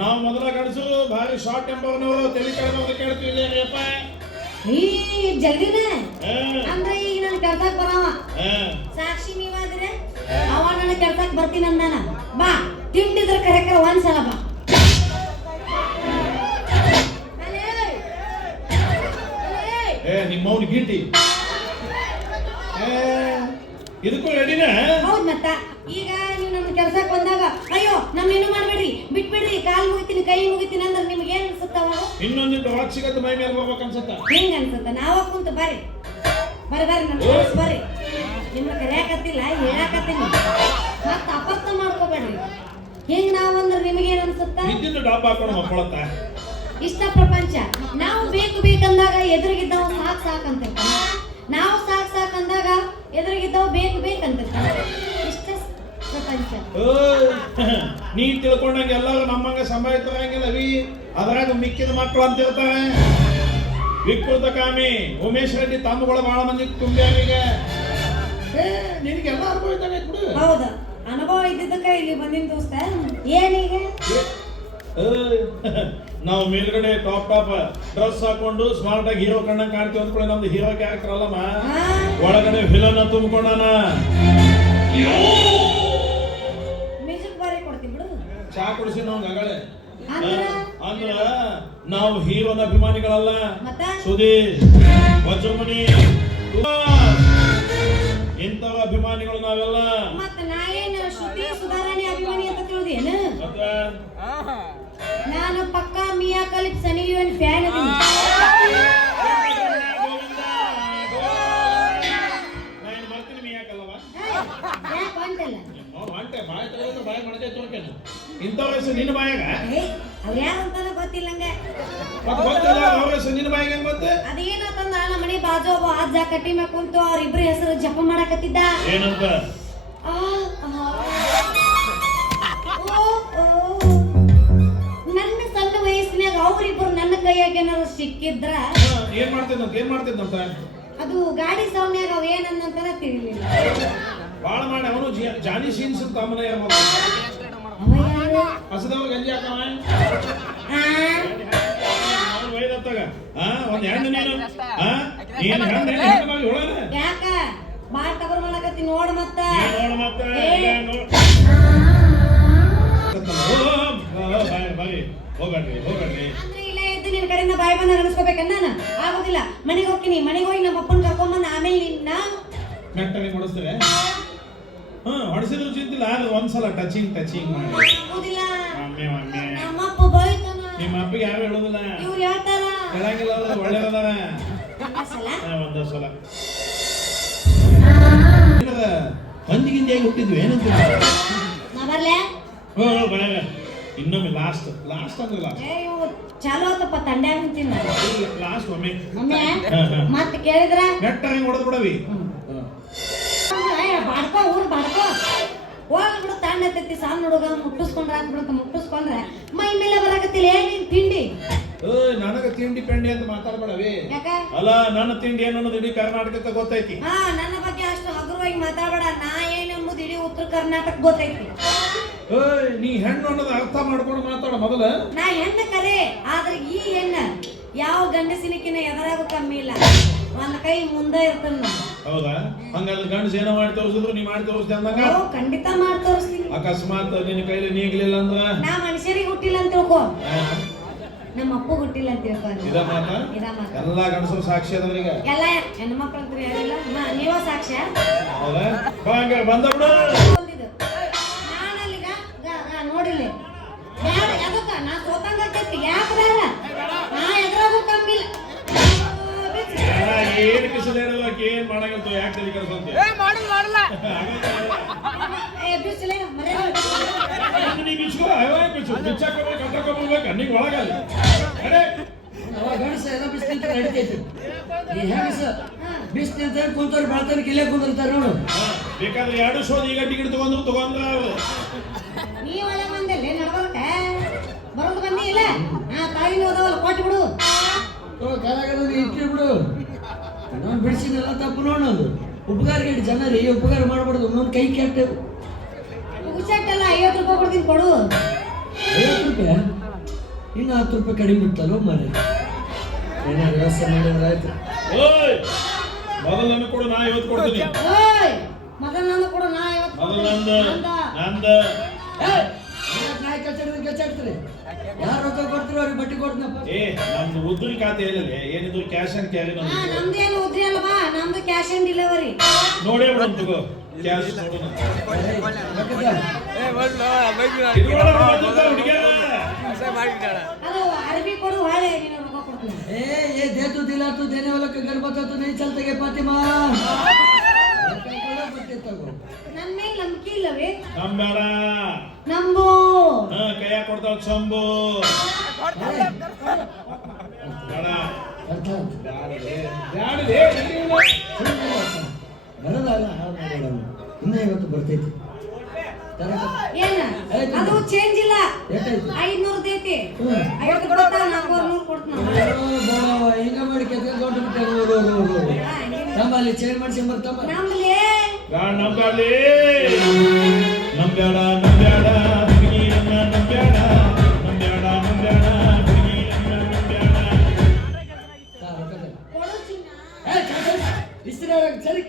ನಾವು ಮೊದಲ ಗಣಸು ಭಾರಿ ಶಾರ್ಟ್ ಎಂಬರ್ನವರು ತಲೆ ಕಳೆದವ್ರು ಕೇಳ್ತೀವಿ ಅಪ್ಪ. ಈ ಜಲ್ದಿನ ಅಂದ್ರೆ ಈಗ ನನ್ ಕೆಲ್ಸಕ್ ಬರವ ಸಾಕ್ಷಿ ನೀವಾದ್ರೆ ಅವ ನನ್ನ ಕೆಲ್ಸಕ್ ಬರ್ತೀನಿ ಅಂದಾನ. ಬಾ ತಿಂಡಿದ್ರ ಕರೆಕರ ಒಂದ್ಸಲ ಬಾ. ನಿಮ್ಮವ್ನ ಗೀಟಿ ಇದಕ್ಕೂ ರೆಡಿನ. ಹೌದ್ ಮತ್ತ ಈಗ ನೀವು ನಮ್ಮ ಕೆಲ್ಸಕ್ ಬಂದಾಗ ಅಯ್ಯೋ ನಮ್ಮೇನು ಮಾಡ್ಬೇಡ್ರಿ ಬಿಟ್ಬಿಡ್ರಿ ಕಾಲ್ ಮುಗಿತೀನಿ ಕೈ ಮುಗಿತೀನಿ ಅಂದ್ರೆ ನಿಮ್ಗೆ ಏನ್ ಅನ್ಸುತ್ತಾವ? ಇನ್ನೊಂದಿಟ್ಟು ರಾಕ್ ಸಿಗತ್ತೆ ಮೈ ಮೇಲೆ ಬರ್ಬೇಕು ಅನ್ಸುತ್ತ. ಹೆಂಗ ಅನ್ಸುತ್ತ? ನಾವ ಕುಂತ ಬರ್ರಿ ಬರ್ರಿ ಬರ್ರಿ ನಮ್ಮ ಬರ್ರಿ. ನಿಮ್ಗೆ ಕರೆಯಾಕತ್ತಿಲ್ಲ ಹೇಳಾಕತ್ತೀನಿ, ಮತ್ತ ಅಪರ್ಥ ಮಾಡ್ಕೋಬೇಡ್ರಿ. ಹೆಂಗ್ ನಾವ್ ಅಂದ್ರೆ ನಿಮಗೇನ್ ಅನ್ಸುತ್ತ? ಇದ್ದಿದ್ದು ಡಾಬ್ ಹಾಕೊಂಡು ಮಕ್ಕಳತ್ತ ಇಷ್ಟ ಪ್ರಪಂಚ. ನಾವು ಬೇಕು ಬೇಕಂದಾಗ ಎದುರಿಗಿದ್ದಾವ ಸಾಕ್ ಸಾಕಂತಿರ್ತಾನ, ನಾವು ಸಾಕ್ ಸಾಕಂದಾಗ ಎದುರಿಗಿದ್ದಾವ ಬೇಕು ಬೇಕಂತಿರ್ತಾನ. ಇಷ್ಟ ಪ್ರಪಂಚ. ನೀ ತಿಳ್ಕೊಂಡಂಗೆ ಎಲ್ಲರೂ ನಮ್ಮಂಗ ಸಂಭಾಯಿತರಂಗಿಲ್ಲವಿ. ಅದ್ರಾಗ ಮಿಕ್ಕಿದ ಮಕ್ಕಳು ಅಂತ ಇರ್ತಾರೆ. ವಿಕೃತ ಕಾಮಿ ಉಮೇಶ್ ರೆಡ್ಡಿ ತಮ್ಮಗಳು ಬಹಳ ಮಂದಿ ತುಂಬ್ಯಾರೀಗ. ನಿನಗೆಲ್ಲ ಅನುಭವ ಇದ್ದಂಗೆ ಬಿಡು. ಹೌದ, ಅನುಭವ ಇದ್ದಿದ್ದಕ್ಕ ಇಲ್ಲಿ ಬಂದಿನ ದೋಸ್ತ. ಏನೀಗ ನಾವು ಮೇಲ್ಗಡೆ ಟಾಪ್ ಡ್ರೆಸ್ ಹಾಕೊಂಡು ಸ್ಮಾರ್ಟ್ ಆಗಿ ಹೀರೋ ಕಣ್ಣಂಗ್ ಕಾಣ್ತೀವಿ ಅಂದ್ಕೊಳ್ಳಿ. ನಮ್ದು ಹೀರೋ ಕ್ಯಾರೆಕ್ಟರ್ ಅಲ್ಲಮ್ಮ, ಒಳಗಡೆ ವಿಲನ್ ತುಂಬಿಕೊಂಡಾನ. ಮ್ಯೂಸಿಕ್ ಬಾರಿ ಕೊಡ್ತೀವಿ ಬಿಡು. ಚಾ ಕುಡಿಸಿ ನಾವು ಗಗಳೇ ಅಂದ್ರ ನಾವು ಹೀರೋನ ಅಭಿಮಾನಿಗಳಲ್ಲ. ಸುದೀಶ್ ವಜ್ರಮುನಿ ಇಂಥವ ಅಭಿಮಾನಿಗಳು ನಾವೆಲ್ಲ. ಮತ್ತೆ ನಾ ಏನು ಶ್ರುತಿ ಸುಧಾರಣೆ ಅಭಿಮಾನಿ ಅಂತ ತಿಳಿದೇನು? ನಾನು ಪಕ್ಕಾ ಮಿಯಾ ಖಲೀಫ್ ಸನಿ ಲಿಯೋನ್ ಫ್ಯಾನ್ ಅದೀನಿ. ಇಂಥವ್ರ ಹೆಸರು ನಿನ್ನ ಬಾಯಾಗ ಅವ್ಯಾರಂತಾನ ಗೊತ್ತಿಲ್ಲಂಗ. ನಿನ್ನ ಬಾಯಿಗೆ ಹೆಂಗ್ ಗೊತ್ತ? ಅದೇನಂತಂದ್ರ ನಮ್ಮ ಮನೆ ಬಾಜು ಒಬ್ಬ ಅಜ್ಜ ಕಟ್ಟಿ ಮ್ಯಾಗ ಕುಂತು ಅವ್ರಿಬ್ರು ಹೆಸರು ಜಪ ಮಾಡಕತ್ತಿದ್ದ. ಏನಂತ? ನನ್ನ ಸಣ್ಣ ವಯಸ್ಸಿನಾಗ ಅವ್ರಿಬ್ರು ನನ್ನ ಕೈಯಾಗ ಏನಾದ್ರು ಸಿಕ್ಕಿದ್ರ ಏನ್ ಮಾಡ್ತಿದ್ನಂತ? ಅದು ಗಾಡಿ ಸೌಮ್ಯಾಗ ಅವ ಏನಂತಾನ ತಿಳಿಲಿಲ್ಲ. ಬಾಳ ಮಾಡಿ ಅವನು ಜಾನಿ ಸೀನ್ಸ್ ಅಂತ ಅಮ್ಮನ ಹಸದವ್ರ ಗಂಜಿ ಹಾಕವ ವೈದತ್ತಾಗ ಒಂದ್ ಹೆಣ್ಣು ನೀನು ಯಾಕ ಬಾಳ್ ತಗರ್ ಮಾಡಕತ್ತಿ ನೋಡ್ ಮತ್ತ ಹೋಗ್ಬೇಡ್ರಿ ಅಂದ್ರೆ ಇಲ್ಲ ಎದ್ದು ನಿನ್ ಕಡೆಯಿಂದ ಬಾಯಿ ಬಂದ ಅನಿಸ್ಕೋಬೇಕನ್ನ ಆಗೋದಿಲ್ಲ. ಮನೆಗೆ ಹೋಗ್ತೀನಿ, ಮನೆಗೆ ಹೋಗಿ ನಮ್ಮ ಅಪ್ಪನ ಕರ್ಕೊಂಬಂದ ಆಮೇಲೆ ನಿನ್ನ ಮೆಟ್ಟಗೆ ಹೊಡಿಸ್ತೇವೆ. ಹೊಡಿಸಿದ್ರು ಚಿಂತಿಲ್ಲ, ಆದ್ರೆ ಒಂದ್ಸಲ ಟಚಿಂಗ್ ಮಾಡಿ ನಮ್ಮಪ್ಪ ಬೈತಾನ. ನಿಮ್ಮ ಅಪ್ಪಿಗೆ ಯಾರು ಹೇಳೋದಿಲ್ಲ, ಇವ್ರು ಹೇಳ್ತಾರ ಹೇಳಂಗಿಲ್ಲ. ಒಳ್ಳೆಯದಾರ ಒಂದ ಸಲ ಹಂದಿಗಿಂದ ಹೇಗೆ ಹುಟ್ಟಿದ್ವಿ ಏನಂತ ಬರ್ಲೆ ಇನ್ನೊಮ್ಮೆ ಲಾಸ್ಟ್ ಅಂದ್ರೆ ಚಾಲು ಆತಪ್ಪ ತಂಡ್ಯಾಗ ನಿಂತಿನ ಲಾಸ್ಟ್ ಒಮ್ಮೆ ಮತ್ತೆ ಕೇಳಿದ್ರ ನೆಟ್ಟ ಹೆಂಗ್ ಹೊಡೆದ್ ಬಿಡವಿ. ಬಾಡ್ಕೋ ಊರ್ ಬಾಡ್ಕೋ ಹೋಗಿ ಬಿಡು. ತಾಂಡ ತತ್ತಿ ಸಾನ್ ಹುಡುಗ ಮುಟ್ಟಿಸ್ಕೊಂಡ್ರ ಆಗ್ಬಿಡತ್ತ. ಮುಟ್ಟಿಸ್ಕೊಂಡ್ರೆ ಮೈ ಮೇಲೆ ಬರಾಕತ್ತಿಲ್ಲ. ಏನೇನ್ ತಿಂಡಿ? ನನಗ ತಿಂಡಿ ಪೆಂಡಿ ಅಂತ ಮಾತಾಡ್ಬೇಡವಿ. ಅಲ್ಲ ನನ್ನ ತಿಂಡಿ ಏನು ಅನ್ನೋದು ಇಡೀ ಕರ್ನಾಟಕಕ್ಕೆ ಗೊತ್ತೈತಿ. ನನ್ನ ಬಗ್ಗೆ ಅಷ್ಟು ಹಗುರವಾಗಿ ಮಾತಾಡಬೇಡ. ನಾ ಏನೆಂಬುದು ಇಡೀ ಉತ್ತರ ಕರ್ನಾಟಕ ಗೊತ್ತೈತಿ. ನೀ ಹೆಣ್ಣು ಅನ್ನೋದು ಅರ್ಥ ಮಾಡ್ಕೊಂಡು ಮಾತಾಡ ಮೊದಲ. ನಾ ಹೆಣ್ಣು ಕರೆ, ಆದ್ರೆ ಈ ಹೆಣ್ಣ ಯಾವ ಗಂಡಸಿನಕಿನ ಎದರಾಗೂ ಕಮ್ಮಿ ಇಲ್ಲ. ಒಂದ್ ಕೈ ಮುಂದೆ ಇರ್ತಾನ. ಹೌದಾ? ಹಂಗಾದ್ರೆ ಗಂಡಸ ಏನೋ ಮಾಡಿ ತೋರಿಸಿದ್ರು ನೀ ಮಾಡಿ ತೋರಿಸ್ದೆ ಅಂದಂಗ? ಖಂಡಿತ ಮಾಡಿ ತೋರಿಸ್ತೀನಿ. ಅಕಸ್ಮಾತ್ ನಿನ್ನ ಕೈಲಿ ನೀಗ್ಲಿಲ್ಲ ಅಂದ್ರ? ನಾ ಮನುಷ್ಯರಿಗೆ ಹುಟ್ಟಿಲ್ಲ ಅಂತ ತಿಳ್ಕೊ, ನಮ್ಮ ಅಪ್ಪ ಹುಟ್ಟಿಲ್ಲ ಅಂತ ತಿಳ್ಕೊ. ಎಲ್ಲಾ ಗಂಡಸರು ಸಾಕ್ಷಿ ಅದ್ರಿಗೆ. ಎಲ್ಲ ಹೆಣ್ಮಕ್ಳು ಅಂತ ಯಾರಿಲ್ಲ, ನೀವ ಸಾಕ್ಷ್ಯ. ಹೌದಾ? ಬಂದ ಬಿಡು. ನಾನಲ್ಲಿಗ ನೋಡಿಲ್ಲ ಯಾಕ ನಾ ಸೋತಂಗ ಯಾಕ್ರ ನಾ ಎದ್ರಾಗೂ ಕಮ್ಮಿಲ್ಲ. ಏನ್ ಕಿಸಲೇರಲ್ಲ ಏನ್ ಮಾಡಂತ ಯಾಕೆ ತಲೆ ಕೆಲಸ ನೀ ಒಳಗಲ್ಲ ಕುಂತವ್ರು ಬಾಳ್ತಾನೆ ಕಿಲೆ ಕುಂದಿರ್ತಾರೆ ನೋಡು. ಬೇಕಾದ್ರೆ ಎರಡು ಶೋ ಈಗ ಟಿಕೆಟ್ ತಗೊಂಡ್ರ ನೀ ಒಳ್ಳೆ ಬಂದಿಲ್ಲ ನಡ್ಬರ್ಕ ಬರೋದು ಬನ್ನಿ ಇಲ್ಲ. ತಾಯಿನ ಹೋದವಲ್ಲ ಕೊಟ್ಟು ಬಿಡು. ಇಟ್ಟಿ ಬಿಡು. ನಾನು ಬಿಡಿಸಿದೆಲ್ಲ ತಪ್ಪು ನೋಡೋದು. ಉಪಕಾರ ಹೇಳಿ ಜನರು ಈ ಉಪಕಾರ ಮಾಡ್ಬಾರ್ದು. ಒಂದೊಂದು ಕೈ ಕೆಟ್ಟ ಹುಷಾಟಲ್ಲ 50 ರೂಪಾಯಿ ಕೊಡ್ತೀನಿ ಕೊಡು. ಇನ್ನು 10 ರೂಪಾಯಿ ಕಡಿಮೆ ಬಿಟ್ಟಲ್ಲ ಮನೆ ಏನಾದ್ರು ವ್ಯವಸ್ಥೆ ಮಾಡಿದ್ರೆ ಆಯ್ತು. ಓಯ್ ಮೊದಲು ನನಗೆ ಕೊಡು, ನಾ ಇವತ್ತು ಕೊಡ್ತೀನಿ. ಓಯ್ ಮೊದಲು ನಾನು ಕೂಡ ನಾ ಮೊದಲು ನಂದು ನಾಯಿ ಕಚ್ಚಾಡ್ತೀರಿ ಯಾರು ರೊಕ್ಕ ಕೊಡ್ತೀರೋ ಅವ್ರಿಗೆ ಬಟ್ಟಿ ಕೊಡ್ತೀನಪ್ಪ. ನಮ್ದು ಉದ್ರಿ ಖಾತೆ ಹೇಳಿಲ್ಲ, ಏನಿದ್ರು ಕ್ಯಾಶ್ ಅಂಡ್ ಕ್ಯಾರಿ. ನಮ್ದೇನು ಉದ್ರಿ ಅಲ್ವಾ, ನಮ್ದು ಕ್ಯಾಶ್ ಆನ್ ಡೆಲಿವರಿ. ನೋಡೇ ಬಿಡಂತಗೋ ಕ್ಯಾಶ್ ನೋಡೋಣ. ಅದು ಅರಬಿ ಕೊಡು, ಹೊಳೆ ನೀನು ರೊಕ್ಕ ಕೊಡ್ತೀನಿ. ये दे तू दिला तू देने वाला का घर बता तो नहीं चलते के फातिमा. ನನ್ನ ಮೇಲೆ ನಂಬಿಕೆ ಇಲ್ಲವೇ? ನಂಬೇಡ, ನಂಬು. ಕೈಯ ಕೊಡ್ತಾಳ ಚಂಬು. ಬರೋದಲ್ಲ ಇನ್ನ ಇವತ್ತು ಬರ್ತೈತಿ. ಏನ ಅದು ಚೇಂಜ್ ಇಲ್ಲ. 500 ಐತಿ. 50 ಕೊಡ್ತಾರ, 400 ಕೊಡ್ತಾನ. ಹಿಂಗ ಮಾಡಿ ಕೆತ್ತ ದೊಡ್ಡ ಬಿಟ್ಟಾಗ ತಮ್ಮಲ್ಲಿ ಚೇಂಜ್ ಮಾಡಿಸಿ ಬರ್ತಮ್ಮ. ನಮ್ಮಲ್ಲಿ ನಂಬೇಡಿ, ನಂಬೇಡ ನಂಬೇಡ ಹುಡುಗಿ ನನ್ನ ನಂಬೇಡ, ನಂಬೇಡ ನಂಬೇಡ ಹುಡುಗಿ ನನ್ನ ನಂಬೇಡ. ಸರಿ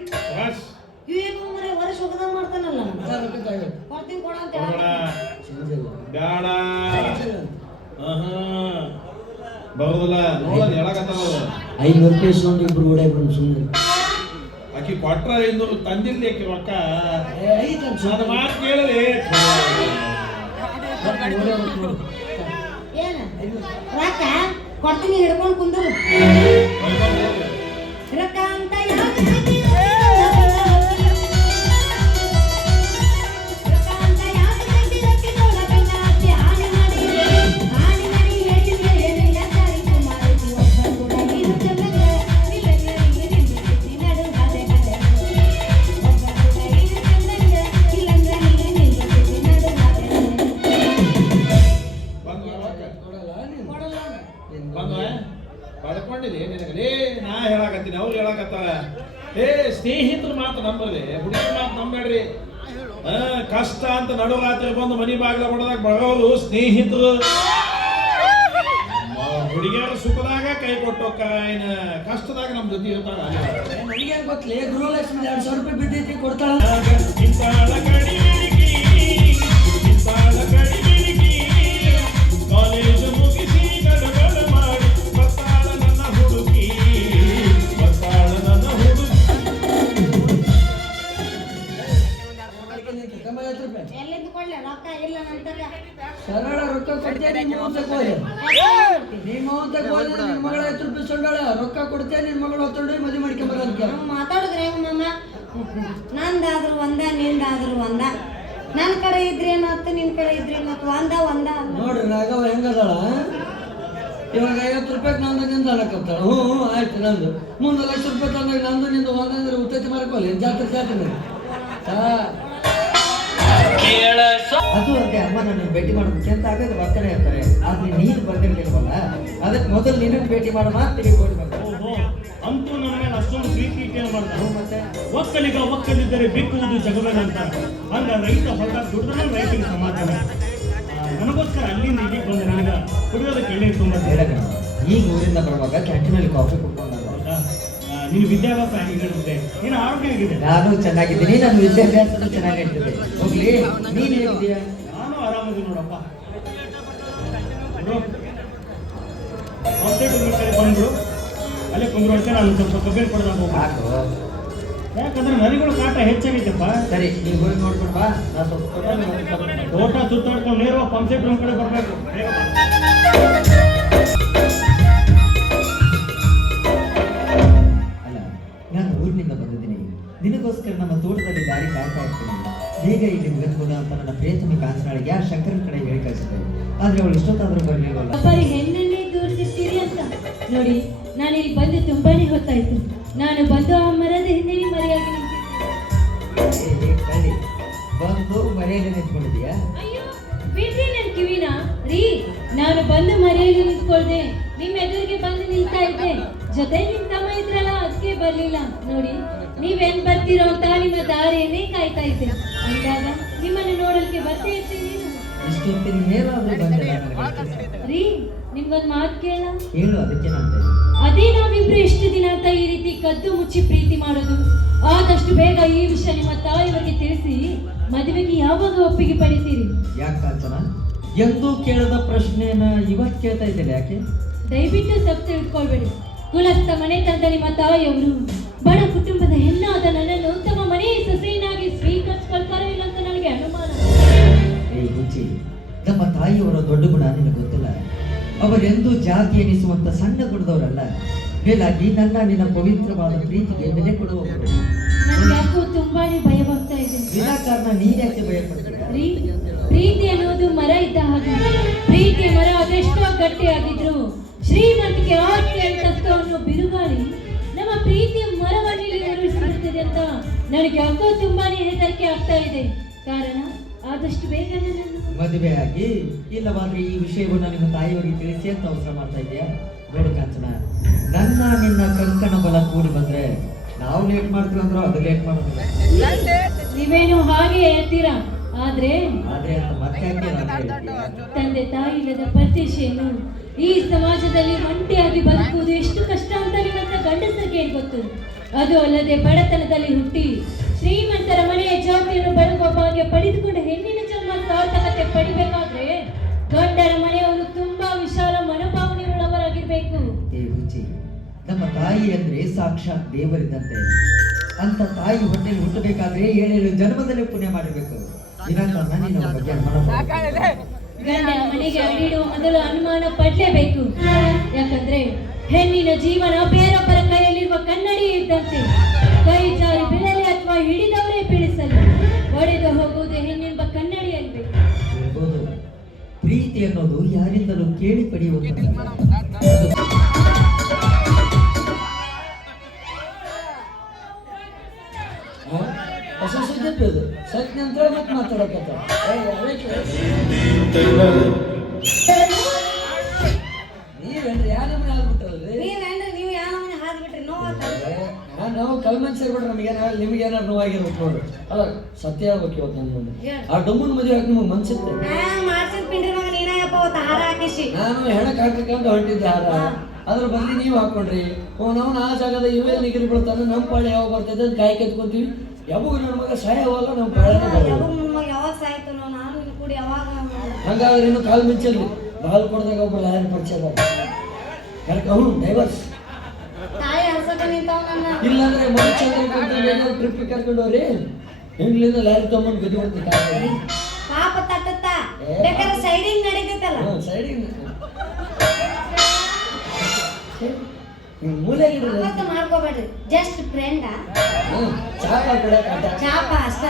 ಏನು ಮರೆ ವರ್ಷ ಹೋಗದ ಮಾಡ್ತಾನಲ್ಲ. ಕೊಡ್ತೀನಿ ಕೊಡ ಅಂತ ಬೇಡ ಬರೋದಿಲ್ಲ. ನೋಡೋದು ಹೇಳಕತ್ತಾವ 500 ರೂಪಾಯಿ ಇಸ್ಕೊಂಡು ಇಬ್ರು ಕೂಡ ಇಬ್ರು ಸುಮ್ಮನೆ ಆಕಿ ಕೊಟ್ರ 500 ತಂದಿರ್ಲಿ ಆಕಿ ರೊಕ್ಕ. ನನ್ನ ಮಾತು ಕೇಳಲಿ. ಏನ ರೊಕ್ಕ ಕೊಡ್ತೀನಿ, ಹಿಡ್ಕೊಂಡು ಕುಂದ್ರು. ರೊಕ್ಕ ಅಂತ ಪಡ್ಕೊಂಡಿದೆ ನಿನಗಲೇ. ನಾ ಹೇಳಕತ್ತೀನಿ, ಅವ್ರು ಹೇಳಕತ್ತಾರ. ಸ್ನೇಹಿತರು ಮಾತು ನಂಬರ್ರಿ, ಹುಡುಗಿ ಮಾತು ನಂಬೇಡ್ರಿ. ಕಷ್ಟ ಅಂತ ನಡುರಾತ್ರಿ ಬಂದು ಮನಿ ಬಾಗಿಲ ಹೊಡೆದಾಗ ಬರೋರು ಸ್ನೇಹಿತರು. ಹುಡುಗಿಯರ ಸುಖದಾಗ ಕೈ ಕೊಟ್ಟೋಕ, ಏನ ಕಷ್ಟದಾಗ ನಮ್ ಜೊತೆ ಇರ್ತಾರ. ನನಗೇನು ಗೊತ್ತಲೇ, ಗೃಹಲಕ್ಷ್ಮಿ 2,000 ರೂಪಾಯಿ ಬಿದ್ದೈತಿ ಕೊಡ್ತಾಳ. ಕಾಲೇಜು ಮುಗಿಸಿ ಗಡಗಡ ಮಾಡಿ ಬರ್ತಾಳ ನನ್ನ ಹುಡುಗಿ, ಬರ್ತಾಳ ನನ್ನ ಹುಡುಗಿ. ಎಲ್ಲಿಂದ ಕೊಡ್ಲೆ ರೊಕ್ಕ ಇಲ್ಲ ನಂತರ ಸರಳ ರೊಕ್ಕ ಕೊಡ್ತೇನೆ. ನಿಮ್ಮ ಮೌತಕ್ಕೆ ಹೋದೆ, ನಿಮ್ಮ ಮೌತಕ್ಕೆ ಹೋದೆ. ನಿನ್ನ ಮಗಳ 10 ರೂಪಾಯಿ ಸೊಂಡಾಳ ರೊಕ್ಕ ಕೊಡ್ತೇನೆ. ನಿನ್ನ ಮಗಳು ಹೊತ್ತೊಂಡು ಮದುವೆ ಮಾಡ್ಕೊಂಬರೋದಕ್ಕೆ ಮಾತಾಡಿದ್ರೆ ಮಮ್ಮ, ನಂದಾದ್ರು ಒಂದ ನಿಂದಾದ್ರು ಒಂದ. ನನ್ನ ಕಡೆ ಇದ್ರೆ ಏನಾಯ್ತು, ನಿನ್ ಕಡೆ ಇದ್ರೆ ಏನಾಯ್ತು, ಒಂದ ನೋಡ್ರಿ ರಾಘವ ಹೆಂಗದಾಳ. ಇವಾಗ 50 ರೂಪಾಯಿಗೆ ನಂದು ನಿಂದ ಅನ್ನಕತ್ತಾಳ. ಹ್ಞೂ ಆಯ್ತು ನಂದು. ಮುಂದೆ 1,00,000 ರೂಪಾಯಿ ತಂದಾಗ ನಂದು ನಿಂದು ಒಂದಂದ್ರೆ ಉತ್ತೈತಿ ಮಾರ್ಕೋಲಿ ಜಾತ್ರೆ ಅದು ಅಂತೆ. ಅಮ್ಮ ನನ್ನ ಭೇಟಿ ಮಾಡೋದಕ್ಕೆ ಅಂತ ಆಗೋದು ಬರ್ತಾನೆ ಇರ್ತಾರೆ. ಆದ್ರೆ ನೀನು ಬರ್ದಿರ್ಲಿಲ್ವಲ್ಲ, ಅದಕ್ಕೆ ಮೊದಲು ನಿನ್ನ ಭೇಟಿ ಮಾಡೋ ಮಾತು ತಿಳ್ಕೊಂಡು ಬರ್ತಾರೆ. ಅಂತೂ ನನ್ನ ಮೇಲೆ ಅಷ್ಟೊಂದು ಪ್ರೀತಿ ಇಟ್ಟೇನು ಮಾಡ್ತಾರೆ. ಮತ್ತೆ ಒಕ್ಕಲಿಗ ಒಕ್ಕಲಿದ್ದರೆ ಬಿಕ್ಕುವುದು ಜಗವೇನಂತ. ಹಂಗ ರೈತ ಹೊರಟಾಗ ದುಡಿದ್ರೆ ರೈತರಿಗೆ ಸಮಾಧಾನ. ನನಗೋಸ್ಕರ ಅಲ್ಲಿಂದ ಇಲ್ಲಿಗೆ ಬಂದ ನನಗೆ ಕುಡಿಯೋದಕ್ಕೆ ಎಣ್ಣೆ ತುಂಬ ಹೇಳಕ. ಈಗ ಊರಿಂದ ಬರುವಾಗ ಕ್ಯಾಂಟೀನಲ್ಲಿ ಕಾಫಿ ಕುಡ್ಕೊಂಡು ನಿನ್ನ ವಿದ್ಯಾಭ್ಯಾಸ ಹೇಗಿರುತ್ತೆ, ನೀನು ಆರೋಗ್ಯ ಹೇಗಿದೆ? ನಾನು ಚೆನ್ನಾಗಿದ್ದೀನಿ, ನನ್ನ ವಿದ್ಯಾಭ್ಯಾಸ ಚೆನ್ನಾಗಿರ್ತದೆ. ಹೋಗ್ಲಿ, ನೀನು ಹೇಗಿದ್ದೀಯ? ನಾನು ಆರಾಮದಿ ನೋಡಪ್ಪ. ಬಂದ್ಬಿಡು, ಅಲ್ಲೇ ಕುಂದ್ರೊಳ್ತೆ. ನಾನು ಸ್ವಲ್ಪ ಕಬ್ಬಿನ ಕೊಡ್ದಾಗ ಹೋಗ್ಬೇಕು. ಯಾಕಂದ್ರೆ ನರಿಗಳು ಕಾಟ ಹೆಚ್ಚಾಗೈತಪ್ಪ. ಸರಿ, ನೀವು ಹೋಗಿ ನೋಡ್ಕೊಂಡು ಬಾ. ನಾ ಸ್ವಲ್ಪ ತೋಟ ಸುತ್ತಾಡ್ಕೊಂಡು ನೇರವಾಗಿ ಪಂಪ್ಸೆಟ್ ರೂಮ್ ಕಡೆ ಬರಬೇಕು. ಅಲ್ಲ, ನಾನು ಊರಿನಿಂದ ಬಂದಿದ್ದೀನಿ. ನಿನಗೋಸ್ಕರ ನಮ್ಮ ತೋಟದಲ್ಲಿ ದಾರಿ ಕಾಯ್ತಾ ಇರ್ತೀನಿ. ಬೇಗ ಇಲ್ಲಿ ಮುಗಿಸ್ಬೋದ ಅಂತ ನನ್ನ ಪ್ರಿಯತಮಿ ಕಾಂಚನಾಳಿಗೆ ಆ ಶಂಕರನ ಕಡೆ ಹೇಳಿ ಕಳಿಸಿದೆ. ಆದ್ರೆ ಅವಳು ಇಷ್ಟೊತ್ತಾದ್ರೂ ಬರಲಿಲ್ಲ. ಬರೀ ಹೆಣ್ಣನ್ನೇ ತೋರಿಸಿರ್ತೀರಿ ಅಂತ ನೋಡಿ. ನಾನು ಇಲ್ಲಿ ಬಂದು ತುಂಬಾನೇ ಹೊತ್ತಾಯ್ತು. ನಾನು ಬಂದು ಆ ಮರದ ಹಿಂದೆ ಮರೆಯಾಗಿ ಕಳ್ಳಿ ಬಂದು ಮರೆಯಲ್ಲಿ ನಿಂತ್ಕೊಂಡಿದ್ಯಾ? ಅಯ್ಯೋ ಬಿಡ್ರಿ ನನ್ನ ಕಿವಿನ ರೀ. ನಾನು ಬಂದು ಮರೆಯಲ್ಲಿ ನಿಂತ್ಕೊಳ್ದೆ, ನಿಮ್ಮ ಎದುರಿಗೆ ಬಂದು ನಿಲ್ತಾ ಇದ್ದೆ. ಜೊತೆ ನಿಮ್ ತಮ್ಮ ಇದ್ರಲ್ಲ, ಅದಕ್ಕೆ ಬರ್ಲಿಲ್ಲ ನೋಡಿ. ನೀವೇನ್ ಬರ್ತೀರೋ ಅಂತ ನಿಮ್ಮ ದಾರಿಯನ್ನೇ ಕಾಯ್ತಾ ಇದ್ದೆ. ಅಂದಾಗ ನಿಮ್ಮನ್ನು ನೋಡಲಿಕ್ಕೆ ಬರ್ತಾ ಇರ್ತೀನಿ. ಇಷ್ಟೊತ್ತಿನ ಏನಾದ್ರೂ ಬಂದಿಲ್ಲ ನನಗೆ. ರೀ ನಿಮ್ಗೊಂದ್ ಮಾತು ಕೇಳ. ಹೇಳು, ಅದಕ್ಕೆ ನಾನು ಅದೇ ನಾವಿಬ್ರು ಎಷ್ಟು ದಿನ ಅಂತ ಈ ರೀತಿ ಕದ್ದು ಮುಚ್ಚಿ ಪ್ರೀತಿ ಮಾಡೋದು. ಆದಷ್ಟು ಬೇಗ ಈ ವಿಷಯ ನಿಮ್ಮ ತಾಯಿಯವರಿಗೆ ತಿಳಿಸಿ ಮದುವೆಗೆ ಯಾವಾಗ ಒಪ್ಪಿಗೆ ಪಡಿತೀರಿ? ಯಾಕೆ ಕಾಂಚನ, ಎಂದೂ ಕೇಳದ ಪ್ರಶ್ನೆಯನ್ನ ಇವತ್ತು ಕೇಳ್ತಾ ಇದ್ದೇನೆ, ಯಾಕೆ? ದಯವಿಟ್ಟು ತಪ್ಪು ತಿಳ್ಕೊಳ್ಬೇಡಿ. ಕುಲಸ್ಥ ಮನೆತನದ ನಿಮ್ಮ ತಾಯಿಯವರು ಬಡ ಕುಟುಂಬದ ಹೆಣ್ಣಾದ ನನ್ನನ್ನು ತಮ್ಮ ಮನೆಯ ಸೊಸೆಯನ್ನಾಗಿ ಸ್ವೀಕರಿಸ್ಕೊಳ್ತಾರೋ ಇಲ್ಲ ಅಂತ ನನಗೆ ಅನುಮಾನ. ಏ ಹುಚ್ಚಿ, ನಮ್ಮ ತಾಯಿಯವರ ದೊಡ್ಡ ಗುಣ ನಿನಗೆ ಗೊತ್ತಿಲ್ಲ. ಅವರೆಂದೂ ಜಾತಿ ಎನಿಸುವಂತ ಸಣ್ಣ ಗುಣದವರಲ್ಲ. ಮೇಲಾಗಿ ನಿನ್ನ ಪವಿತ್ರವಾದ ಪ್ರೀತಿಗೆ ಬೆಲೆ ಕೊಡುವವರು. ನನಗೆ ಯಾಕೋ ತುಂಬಾನೇ ಭಯವಾಗ್ತಾ ಇದೆ. ವಿನಾಕಾರಣ ನೀನ್ ಯಾಕೆ ಭಯ ಪಡ್ತೀಯ? ಪ್ರೀತಿ ಅನ್ನೋದು ಮರ ಇದ್ದ ಹಾಗೆ. ಪ್ರೀತಿಯ ಮರ ಅದೆಷ್ಟೋ ಗಟ್ಟಿಯಾಗಿದ್ರು ಶ್ರೀಮಂತಿಕೆ ಆಸ್ತಿ ಅಂತಸ್ತು ಅನ್ನೋ ಬಿರುಗಾಳಿ ನಮ್ಮ ಪ್ರೀತಿಯ ಮರವನ್ನು ಉರುಳಿಸಿಬಿಡ್ತದೆ ಅಂತ ನನಗೆ ಯಾಕೋ ತುಂಬಾನೇ ಹೆದರಿಕೆ ಆಗ್ತಾ ಇದೆ. ಕಾರಣ ಆದಷ್ಟು ಬೇಗ ನನ್ನನ್ನು ಮದುವೆ ಆಗಿ ಇಲ್ಲವಾದ್ರೆ ಈ ವಿಷಯವನ್ನು ನಿಮ್ಮ ತಾಯಿಯವರಿಗೆ ತಿಳಿಸಿ ಅಂತ ಅವಸರ ಮಾಡ್ತಾ ಇದೆಯಾ? ನೋಡು ಕಾಂಚನ, ನಿನ್ನ ಕಂಕಣ ಬಲ ಕೂಡಿ ಬಂದ್ರೆ ನಾವು ಲೇಟ್ ಮಾಡ್ತೀವಿ ಅಂದ್ರೂ ಅದು ಲೇಟ್ ಮಾಡೋದಿಲ್ಲ. ನೀವೇನು ಹಾಗೆ ಹೇಳ್ತೀರಾ, ಆದ್ರೆ ಅಂತ ಮತ್ತೆ ಯಾಕೆ ನಾನು ಹೇಳ್ತೀಯ? ತಂದೆ ತಾಯಿ ಇಲ್ಲದ ಪರದೇಶಿಯನ್ನು ಈ ಸಮಾಜದಲ್ಲಿ ಒಂಟಿಯಾಗಿ ಬದುಕುವುದು ಎಷ್ಟು ಕಷ್ಟ ಅಂತ ನಿಮ್ಮಂತ ಗಂಡಸರಿಗೆ ಗೊತ್ತು. ಅದು ಅಲ್ಲದೆ ಬಡತನದಲ್ಲಿ ಹುಟ್ಟಿ ಶ್ರೀಮಂತರ ಮನೆಯ ಜವಾಬ್ದಾರಿಯನ್ನು ಬೆಳಗುವ ಭಾಗ್ಯ ಪಡೆದುಕೊಂಡ ಹೆಣ್ಣಿನ ಜನ್ಮ ಸಾರ್ಥಕತೆ ಪಡಿಬೇಕಾದ್ರೆ ಗಂಡರ ಮನೆಯವರು ತುಂಬಾ ವಿಶಾಲ ಮನೋಭಾವನೆಯುಳ್ಳವರಾಗಿರ್ಬೇಕು. ಏ ಹುಚ್ಚಿ, ನಮ್ಮ ತಾಯಿ ಅಂದ್ರೆ ಸಾಕ್ಷಾತ್ ದೇವರಿದ್ದಂತೆ. ಅಂತ ತಾಯಿ ಹೊಟ್ಟೆಯಲ್ಲಿ ಹುಟ್ಟಬೇಕಾದ್ರೆ 7 ಜನ್ಮದಲ್ಲಿ ಪುಣ್ಯ ಮಾಡಬೇಕು. ವಿನಾಕಾರಣ ನಿನ್ನ ಬಗ್ಗೆ ಅನುಮಾನ. ಗಂಡನ ಮನೆಗೆ ಅಡಿಡುವ ಮೊದಲು ಅನುಮಾನ ಪಡಲೇಬೇಕು. ಯಾಕಂದ್ರೆ ಹೆಣ್ಣಿನ ಜೀವನ ಬೇರೊಬ್ಬರ ಕೈಯಲ್ಲಿರುವ ಕನ್ನಡಿ ಇದ್ದಂತೆ. ಕೈ ಜಾರಿ ಬೀಳಲಿ ಅಥವಾ ಹಿಡಿದವರೇ ಬೀಳಿಸಲಿ, ಒಡೆದು ಹೋಗುವುದು ಹೆಣ್ಣೆಂಬ ಕನ್ನಡಿಯಲ್ಲಿ. ಹೇಳ್ಬೋದು, ಪ್ರೀತಿ ಅನ್ನೋದು ಯಾರಿಂದಲೂ ಕೇಳಿ ಪಡೆಯುವುದಲ್ಲ. ಹೊಸ ಸುದ್ದಿ ಇದು ಸತ್ ನಂತರ ಮತ್ತೆ ಮಾತಾಡಕತ್ತ ನೀವೇನ್ರಿ ಯಾ ನಮ್ಮನೆ ಆಗ್ಬಿಟ್ಟಲ್ರಿ? ನೀವು ಯಾವ ನಮ್ಮನೆ ಹಾದ್ಬಿಟ್ರಿ ನಾವು ಕಲ್ಮನ್ ಸೇರ್ಬಿಟ್ರೆ ನಿಮ್ಗೆ ಏನಾರು ನೋವಾಗಿರ್ಬೇಕು ನೋಡ್ರಿ. ಅಲ್ಲ ಸತ್ಯ ಆಗ್ಬೇಕು ಇವತ್ತು ನನ್ನ ಮುಂದೆ. ಆ ಡಮ್ಮನ ಮದುವೆ ಹಾಕಿ ನಿಮ್ಗೆ ಮನ್ಸಿತ್ತು. ಮಾಡ್ಸಿದ್ ಪಿಂಡ್ರಿ ಮಗ ನೀನಪ್ಪ ಹಾರ ಹಾಕಿಸಿ ನಾನು ಹೆಣಕ್ ಹಾಕಂತ ಹೊಂಟಿದ್ದೆ ಹಾರ. ಅದ್ರ ಬದಲಿ ನೀವು ಹಾಕೊಂಡ್ರಿ. ನಾವು ಆ ಜಾಗದ ಇವೇ ನಿಗರಿ ಬೀಳ್ತಾನೆ. ನಮ್ಮ ಪಾಳೆ ಯಾವಾಗ ಬರ್ತದೆ ಅಂತ ಕಾಯಿ ಕೆತ್ಕೊಂತೀವಿ. ಯಾವಾಗ ನನ್ನ ಮಗ ಸಾಯವಲ್ಲ ನಮ್ಮ ಪಾಳೆ ಯಾವಾಗ ಸಾಯ್ತು ನಾನು ಕೂಡಿ ಯಾವಾಗ. ಹಂಗಾದ್ರೆ ಇನ್ನು ಕಾಲು ಮಿಂಚಲ್ರಿ. ಬಾಲ್ ಕೊಡ್ದಾಗ ಒಬ್ಬ ಲಾಯರ್ ಪರಿಚಯ ಡೈವರ್ಸ್ ತಾಯಿ ಹರ್ಸಕ ನಿಂತಾವ ನನ್ನ. ಇಲ್ಲಾಂದ್ರೆ ಮನುಷ್ಯ ಟ್ರಿಪ್ ಕರ್ಕೊಂಡು ಹೋಗ್ರಿ. ಹೆಂಗ್ಲಿಂದ ಲಾರಿ ತಗೊಂಡು ಗದಿ ಹೋಗ್ತಿ ಪಾಪ ತಟ್ಟತ್ತ ಬೇಕಾದ್ರೆ ಸೈಡಿಂಗ್ ನಡೀತೈತಲ್ಲ. ಸೈಡಿಂಗ್ ಮೂಲೆ ಮಾಡ್ಕೋಬೇಡ್ರಿ, ಜಸ್ಟ್ ಫ್ರೆಂಡ್. ಚಾಪ ಚಾಪ ಅಷ್ಟ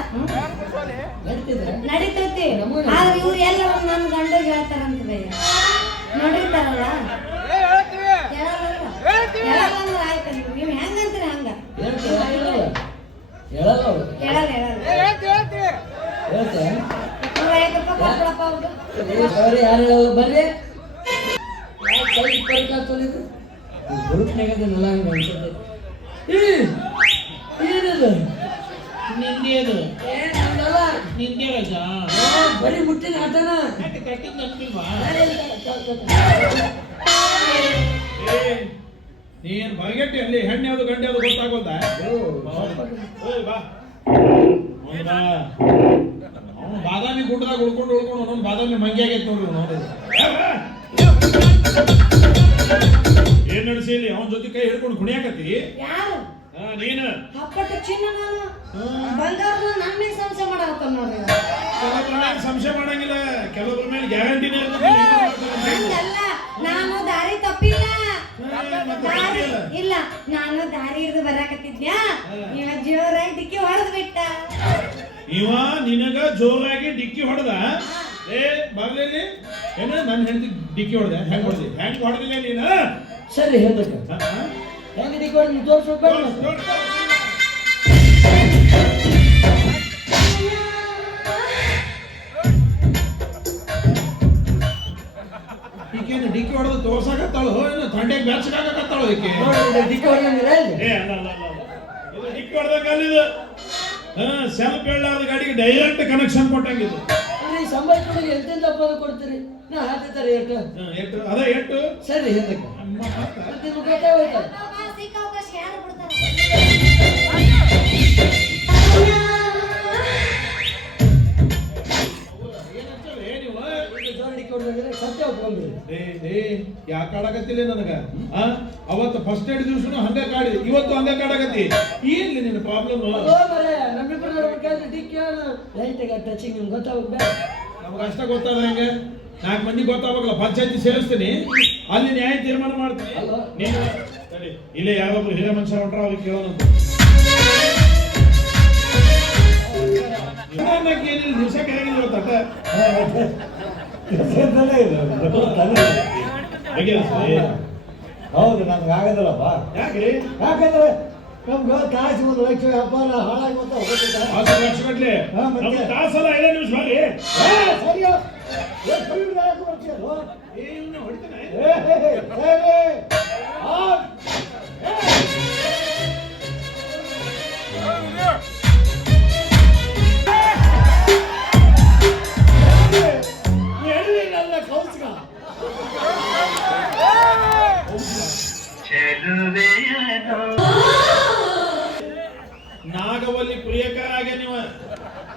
ನಡೀತಿದ್ರೆ ನಡೀತೈತಿ. ಆದ್ರೆ ಇವ್ರು ಎಲ್ಲ ನನ್ನ ಗಂಡ ಹೇಳ್ತಾರಂತ ಭಯ ನೋಡಿರ್ತಾರಲ್ಲ. ಹೇಳಲ್ಲ ಆಯ್ತು. ನೀವು ಹೆಂಗಂತೀರಿ ಹಂಗ ಹೇಳಲ್ಲ ಅವ್ರು. ಹೇಳಲ್ಲ ಹೇಳ್ತೆ 5 ರೂಪಾಯಿ ಕೊಡ್ಕೊಳಪ್ಪ ಅವ್ರು. ಸರಿ ಯಾರು ಹೇಳಲ್ಲ ಬರ್ರಿ. ಹುಡುಕ್ನಾಗದನ್ನೆಲ್ಲ ಹಂಗೆ ಅನ್ಸುತ್ತೆ. ಏನದು ನಿಂದೇನು ಏನಲ್ಲ ನಿಂದೇ ರಜ ಬರೀ ಮುಟ್ಟಿನ ಆಟನ ನೀನ್ ಹೊರಗೆಟ್ಟಿ ಅಲ್ಲಿ ಹೆಣ್ಣು ಯಾವ್ದು ಗಂಡ ಯಾವ್ದು ಗೊತ್ತಾಗೋದ? ಅವನು ಬಾದಾಮಿ ಗುಡ್ಡದಾಗ ಉಳ್ಕೊಂಡು ಅವನು ಬಾದಾಮಿ ಮಂಗಿ ಆಗೈತೆ ನೋಡ್ರಿ. ನೋಡಿ ಏನ್ ನಡೆಸಿ ಇಲ್ಲಿ ಅವನ ಜೊತೆ ಕೈ ಹಿಡ್ಕೊಂಡು ಕುಣಿಯಾಕತ್ತಿ? ಯಾರು ನೀನು ಹಪ್ಪಟ್ಟು ಚಿನ್ನ ನಾನು ಬಂಗಾರ ನನ್ನ ಮೇಲೆ ಸಂಶಯ ಮಾಡಾಕ ನೋಡ್ರಿ. ಕೆಲವೊಬ್ಬರ ಮೇಲೆ ಸಂಶಯ ಮಾಡಂಗಿಲ್ಲ, ಕೆಲವೊಬ್ಬರ ಮೇಲೆ ಗ್ಯಾರಂಟಿನೇ ಹಂಗಲ್ಲ, ನಾನು ದಾರಿ ತಪ್ಪಿಲ್ಲ. ಇಲ್ಲ ನಾನು ದಾರಿ ಹಿಡಿದು ಬರಾಕತ್ತಿದ್ಯಾ, ಇವ ಜೋರಾಗಿ ಡಿಕ್ಕಿ ಹೊಡೆದ್ ಬಿಟ್ಟ. ಇವ ನಿನಗ ಜೋರಾಗಿ ಡಿಕ್ಕಿ ಹೊಡೆದ? ಏ ಬರ್ಲಿ ಏನ ನನ್ನ ಹೆಂಡತಿ ಡಿಕ್ಕಿ ಹೊಡೆದ? ಹೆಂಗ್ ಹೊಡೆದಿ? ಹೆಂಗ್ ಹೊಡೆದಿಲ್ಲ ನೀನ? ಸರಿ ಹೇಳ್ಬೇಕು ಹೆಂಗೆ ಡಿಕ್ಕಿ ಹೊಡೆದು ತೋರ್ಸ್ಬೇಕು. ಈಗೇನು ಡಿಕ್ಕಿ ಹೊಡೆದು ತೋರ್ಸಾಕತ್ತಾಳು ಏನು ತಂಡೆಗೆ ಬೆಚ್ಚಗಾಕತ್ತಾಳು ಈಕೆ? ಡಿಕ್ಕಿ ಹೊಡೆದಂಗಿರ ಏ ಅಲ್ಲ ಇದು ಡಿಕ್ಕಿ ಹೊಡೆದಂಗಲ್ಲ ಇದು. ಸೆಲ್ಫ್ ಹೇಳಾರ್ದ ಗಾಡಿಗೆ ಡೈರೆಕ್ಟ್ ಕನೆಕ್ಷನ್ ಕೊಟ್ಟಂಗಿದ್ದು. ಸಂಭಾಷಣೆಗೆ ಎಂತೆಂತ ಅಪವಾದ ಕೊಡ್ತೀರಿ ನಾ ಹಾಕ್ತಾರೆ ಏಟು ಎಷ್ಟು ಅದ ಎಷ್ಟು ಸರಿ ಹಿಂದಕ್ಕೆ ಅಮ್ಮ ಮಾತ. ನಿಮ್ಗೆ ಗೊತ್ತಾಗೋಯ್ತಾ ಸಿಕ್ಕ ಅವಕಾಶ ಯಾರು ಬಿಡ್ತಾರೆ ಏನಂತಲೇ ನೀವು ಜೋಡಿ ಕೊಡ್ಬೇಕ್ರೆ ಸತ್ಯ ಒಪ್ಕೊಂಡ್ರಿ ಯಾಕೆ ಆಡಕತ್ತಿಲ್ಲ ನನಗ ಅವತ್ತು ಫಸ್ಟ್ ಏಡ್ ದಿವ್ಸನು ಹಂಗ ಕಾಡಿದೆ, ಇವತ್ತು ಹಂಗ ಕಾಡಕತ್ತಿ. ಏನ್ಲಿ ನಿನ್ನ ಪ್ರಾಬ್ಲಮ್? ನಮ್ಮಿಬ್ಬರು ನೋಡ್ಬೇಕಾದ್ರೆ ಡಿಕ್ಕಿ ಲೈಟಾಗಿ ಟಚಿಂಗ್ ನಿಮ್ಗೆ ಗೊತ್ತಾಗ್ಬೇಕು. ನಮ್ಗೆ ಅಷ್ಟ ಗೊತ್ತಾದ ಹೆಂಗೆ? 4 ಮಂದಿ ಗೊತ್ತಾಗಲ್ಲ. ಪಂಚಾಯತಿ ಸೇರಿಸ್ತೀನಿ, ಅಲ್ಲಿ ನ್ಯಾಯ ತೀರ್ಮಾನ ಮಾಡ್ತೀನಿ. ನೀನು ತಡಿ, ಇಲ್ಲೇ ಯಾರೊಬ್ರು ಹಿರಿಯ ಮನುಷ್ಯ ಹೊಂಟ್ರ ಅವ್ರಿಗೆ ಕೇಳೋಣಂತ. ಏನಿಲ್ಲ, ದಿವಸ ಕರೆಗಿಲ್ಲ ತಟ್ಟ ಹೌದು ನಮ್ಗೆ ಆಗದಲ್ಲಪ್ಪ. ಯಾಕ್ರಿ? ಯಾಕಂದ್ರೆ ನಮ್ಗೆ ಕಾಸು 1 ಲಕ್ಷ ವ್ಯಾಪಾರ ಹಾಳಾಗಿ ಮತ್ತೆ ಹೋಗ್ತದೆ. 10 ಲಕ್ಷ ಗಟ್ಲೆ ಹಾ, ಮತ್ತೆ? ನಮ್ಗೆ ತಾಸಲ್ಲ 5 ನಿಮಿಷ ಮಾಡಿ. ಸರಿಯೋ ಬರ್ತೀಯಲ್ವ? ಹೊಡಿತಾನೆ. ಸರಿ ಎಡವಿಲ್ಲ ಕೌಸ್ಕ ನಾಗವಲ್ಲಿ ಪ್ರಿಯಕರಾಗೆ ನೀವು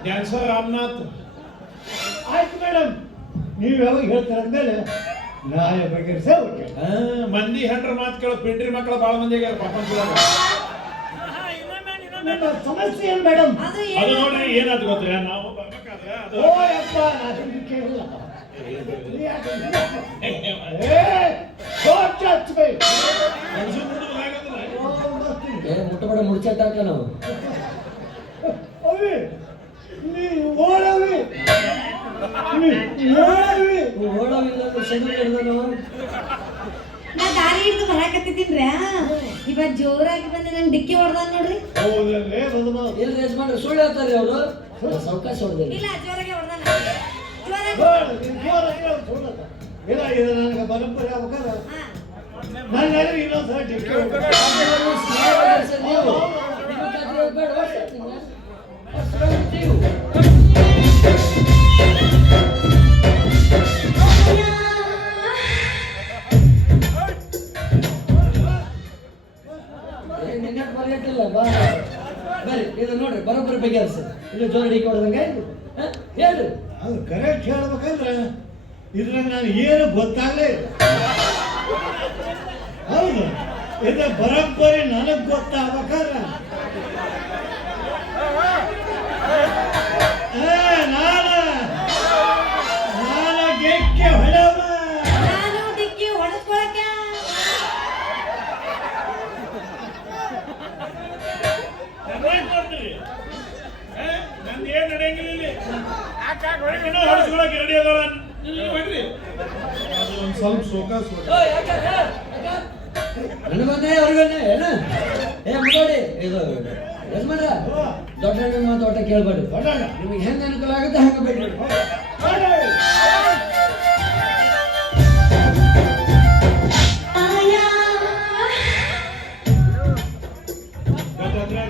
ಡ್ಯಾನ್ಸರ್ ರಾಮನಾಥ್. ಆಯ್ತು ಮೇಡಮ್, ನೀವು ಯಾವಾಗ ಹೇಳ್ತಾರೆ ಅಂದ್ಮೇಲೆ ನಾಳೆ ಬಗೆಹರಿಸೇ ಹೋಗ್ತೇವೆ. ಮಂದಿ ಹೆಂಡ್ರ ಮಾತು ಕೇಳೋ ಪಿಂಡ್ರಿ ಮಕ್ಕಳು ಬಾಳ ಮಂದಿ ಆಗ್ಯಾರ ಪ್ರಪಂಚದಾಗ. ನಿಮ್ಮ ಸಮಸ್ಯೆ ಏನು ಮೇಡಮ್? ಅದು ಅದು ಏನು ನೋಡ್ರಿ ಏನಾದ್ರು ಗೊತ್ತಿಲ್ಲ, ನಾವು ಬರ್ಬೇಕಾದ್ರೆ ಅದು ಓ ಅಪ್ಪ ನಾನು ಕೇಳಿಲ್ಲ. ಮನುಷ್ಯನ್ ಹುಡುಗ್ರು ಆಗೋದಿಲ್ಲ. ಮುಟ್ಟಬೇಡ ಮುಡ್ಚಟ್ಟಾಕ ನಾವು ಓಡವಿಲ್ಲ ಶನಿ ಹಿಡ್ದ ನಾವು ನಾ ದಾರಿ ಹಿಡಿದು ಬರಾಕತ್ತಿದ್ದೀನ್ರಿ. ಇವತ್ತು ಜೋರಾಗಿ ಬಂದೆ ನಂಗೆ ಡಿಕ್ಕಿ ಹೊಡ್ದ ನೋಡ್ರಿ. ಹೌದಲ್ಲೇ ಬದಮ ಎಲ್ಲಿ ಯಜಮಾನ್ರು ಸುಳ್ಳು ಹೇಳ್ತಾರೆ ಅವರು ಸಾವಕಾಶ ಹೊಡೆದಿಲ್ಲ ಇಲ್ಲ ಜೋರಾಗಿ ಹೊಡ್ದ ಇಲ್ಲ ಇದು ನನಗೆ ಬರಂಪರಿ ಆಗ್ಬೇಕಾದ್ರೆ ನಾನು ಇನ್ನೊಂದ್ಸಲ ಡಿಕ್ಕಿ ಬರ್ರಿ ಇದು ನೋಡ್ರಿ ಬರೋಬ್ಬರಿ ಬಗೆಹರಿಸಿ ಇನ್ನು ಜೋರ ಡಿಕ್ಕಿ ಹೊಡೆದಂಗೆ ಹೇಳ್ರಿ ಅದು ಕರೆಕ್ಟ್ ಹೇಳ್ಬೇಕಂದ್ರೆ ಇದ್ರಾಗ ನಾನು ಏನು ಗೊತ್ತಾಗಲೇ ಇಲ್ಲ. ಹೌದು, ಇದು ಬರೋಬ್ಬರಿ ನನಗೆ ಗೊತ್ತಾಗ್ಬೇಕಾದ್ರೆ ನಾನು ಗೆಕ್ಕೆ ಹೊಡೆವ ನಾನು ಡಿಕ್ಕಿ ಹೊಡೆಸ್ಕೊಳಕ್ಕೆ ನಂದು ಏನ್ ನಡೆಯಂಗಿಲ್ಲ ಇಲ್ಲಿ. ಇನ್ನೂ ಹೊಡ್ಸ್ಕೊಳಕ್ಕೆ ರೆಡಿ ಅದಾಳ. ನೀವು ಬಿಡ್ರಿ. ಅದು ಒಂದ್ ಸ್ವಲ್ಪ ಸೋಕಾಸ್ ನನಗೊಂದೇ ಅವ್ರಿಗೊಂದೇ ಏನು ಮುಟ್ಟೋಡಿ ಇದು ಯಜಮಾನ್ರ ದೊಡ್ಡ ಮಾತು ಒಟ್ಟ ಕೇಳ್ಬೇಡಿ ನಿಮಗೆ ಹೆಂಗೆ ಅನುಕೂಲ ಆಗುತ್ತೆ ಹಂಗೆ ಬೇಡ್ರಿ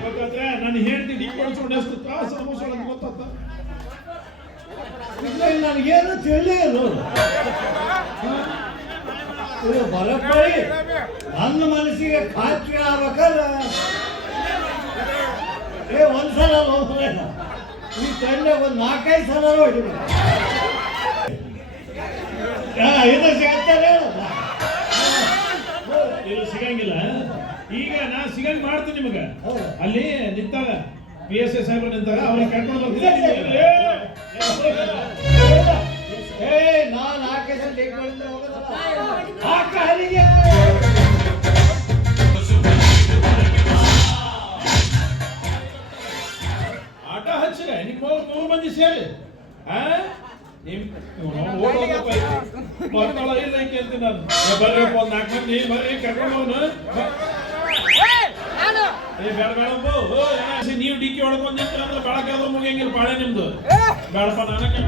ಗೊತ್ತಾದ್ರೆ ನಾನು ಹೇಳ್ತೀನಿ ಈ ಕೊಡ್ಸ್ಕೊಂಡು ಎಷ್ಟು ತ್ರಾಸ ಅನುಭವಿಸೋಣ ಅಂತ ಗೊತ್ತಾತ. ಇದ್ರಲ್ಲಿ ನನಗೇನು ತಿಳಿಯೇ ಇಲ್ಲ ನೋಡು. ಇದು ಬರೋಬ್ಬರಿ ನನ್ನ ಮನಸ್ಸಿಗೆ ಖಾತ್ರಿ ಆಗ್ಬೇಕಾದ್ರೆ ಒಂದ್ಸಲ ಹೋಗ್ಲಿಲ್ಲ, ಈ ತಂಡ ಒಂದು 4-5 ಸಲ ಹೊಡಿಬೇಕು. ಇದು ಸಿಗ್ತಾರೆ ಇದು ಸಿಗಂಗಿಲ್ಲ. ಈಗ ನಾ ಸಿಗಂಗ್ ಮಾಡ್ತೀನಿ ನಿಮಗ. ಹೌದು. ಅಲ್ಲಿ ನಿಂತಾಗ PSA ಸಾಹೇಬ್ರು ನಿಂತಾಗ ಅವ್ರಿಗೆ ಕರ್ಕೊಂಡು ಹೋಗ್ತೀನಿ. ನಾನು 4 ಸಲ ಲೆಕ್ಕೊಂಡಿದ್ರೆ ಹೋಗೋದಲ್ಲ. ಹಾಕ ಹರಿಗೆ. ಆಟ ಹಚ್ಚಿರ ನಿಮ್ಮ 3 ಮಂದಿ ಸೇರಿ ಮಕ್ಕಳ ಇಲ್ಲ ಕೇಳ್ತೀನಿ ನಾನು. ಬರ್ರಪ್ಪ ಒಂದು 4 ಮಂದಿ ಬರ್ರಿ ಕರ್ಕೊಂಡು ಹೋಗ್ನು. ಬೇಡ ಬೇಡಪ್ಪ, ನೀವು ಡಿಕ್ಕಿ ಹೊಡ್ಕೊಂಡು ನಿಂತ ಅಂದ್ರೆ ಬೆಳಕಾದ್ರೂ ಮುಗಿಯಂಗಿಲ್ಲ ಬಾಳೆ ನಿಮ್ದು. ಬೇಡಪ್ಪ ನಾನಕ್ಕೆ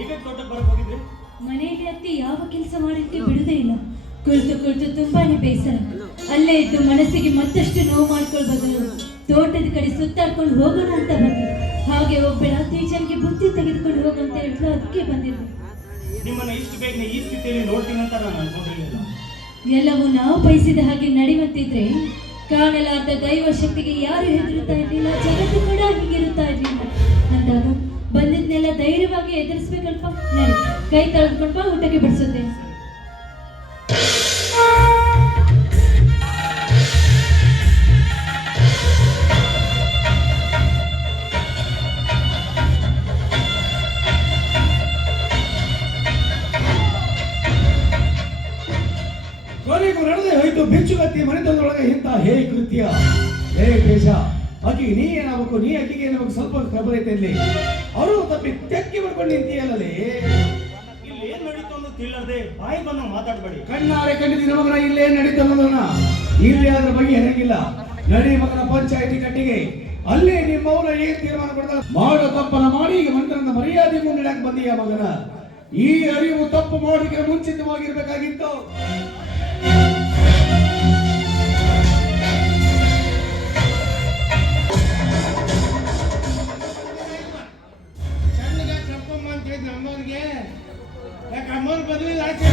ಈಗ ತೋಟಕ್ಕೆ ಬರಕ್ ಹೋಗಿದ್ರಿ ಮನೆಯಲ್ಲಿ ಅತ್ತಿ ಯಾವ ಕೆಲಸ ಮಾಡಕ್ಕೆ ಬಿಡುದೇ ಇಲ್ಲ. ಕುಳಿತು ಕುಳಿತು ತುಂಬಾನೇ ಬೇಸರ. ಅಲ್ಲೇ ಇದ್ದು ಮನಸ್ಸಿಗೆ ಮತ್ತಷ್ಟು ನೋವು ಮಾಡ್ಕೊಳ್ಬೋದು. ತೋಟದ ಕಡೆ ಸುತ್ತಾಡ್ಕೊಂಡು ಹೋಗೋಣ ಅಂತ ಬಂದೆ. ಹಾಗೆ ಒಬ್ಬಳ ಟೀಚರ್ಗೆ ಬುತ್ತಿ ತೆಗೆದುಕೊಂಡು ಹೋಗಂತ ಹೇಳಿದ್ರು, ಅದಕ್ಕೆ ಬಂದಿದ್ದೆ. ನಿಮ್ಮನ್ನ ಇಷ್ಟು ಬೇಗನೆ ಈ ಸ್ಥಿತಿಯಲ್ಲಿ ನೋಡ್ತೀನಿ ಅಂತ ನಾನು ಅನ್ಕೊಂಡಿರಲಿಲ್ಲ. ಎಲ್ಲವೂ ನಾವು ಬಯಸಿದ ಹಾಗೆ ನಡೆಯುವಂತಿದ್ರೆ ಕಾಣಲಾರ್ದ ದೈವ ಶಕ್ತಿಗೆ ಯಾರು ಹೆದರುತ್ತಾ ಇರಲಿಲ್ಲ, ಜಗತ್ತು ಕೂಡ ಹೀಗಿರುತ್ತಾ ಇರಲಿಲ್ಲ. ಅಂದಾಗ ಬಂದಿದ್ನೆಲ್ಲ ಧೈರ್ಯವಾಗಿ ಎದುರಿಸ್ಬೇಕಲ್ಪ. ನಡಿ, ಕೈ ತಳೆದುಕೊಂಡು ಊಟಕ್ಕೆ ಬಿಡಿಸುತ್ತೆ. ಕೊನೆಗೂ ನಡೆದೇ ಹೋಯ್ತು ಬಿಚ್ಚುಗತ್ತಿ ಮನೆತನದೊಳಗೆ ಇಂಥ ಹೇ ಕೃತ್ಯ. ಹೇ ದೇಶ, ಆಕಿ ನೀ ಏನಾಗಬೇಕು, ನೀ ಆಕಿಗೆ ಏನಾಗಬೇಕು, ಸ್ವಲ್ಪ ಖಬರ್ ಐತೆ ಇಲ್ಲಿ. ಅವರು ತಪ್ಪಿ ತೆಕ್ಕಿ ಮಾಡ್ಕೊಂಡು ನಿಂತಿಯಲ್ಲೇ. ಇಲ್ಲಿ ಏನ್ ನಡೀತು ಅನ್ನೋದು ತಿಳಿಯದೆ ಬಾಯಿ ಬಂದ ಮಾತಾಡಬೇಡಿ. ಕಣ್ಣಾರೆ ಕಂಡಿದ್ದೀನಿ ಮಗನ, ಇಲ್ಲೇ ನಡೀತು ಅನ್ನೋದನ್ನ. ಇಲ್ಲಿ ಅದ್ರ ಬಗ್ಗೆ ಹೆರಂಗಿಲ್ಲ. ನಡಿ ಮಗನ ಪಂಚಾಯತಿ ಕಟ್ಟಿಗೆ. ಅಲ್ಲೇ ನಿಮ್ಮವರ ಏನ್ ತೀರ್ಮಾನ ಕೊಡ್ತಾರೆ ಮಾಡೋ ತಪ್ಪನ ಮಾಡಿ ಈಗ ಮಂತ್ರನ ಮರ್ಯಾದೆ ಮುಂದಿಡಕ್ ಬಂದೀಯ ಮಗನ. ಈ ಅರಿವು ತಪ್ಪು ಮಾಡೋದಕ್ಕೆ ಮುಂಚಿತವಾಗಿರ್ಬೇಕಾಗಿತ್ತು. ಚಂದಗೆ ಕರ್ಕೊಂಬ ಅಂತ ಹೇಳಿದ್ನ ಅಮ್ಮವ್ರಿಗೆ. ಯಾಕೆ ಅಮ್ಮವ್ರು ಬದಲಿಲ್ಲ ಆಚೆ?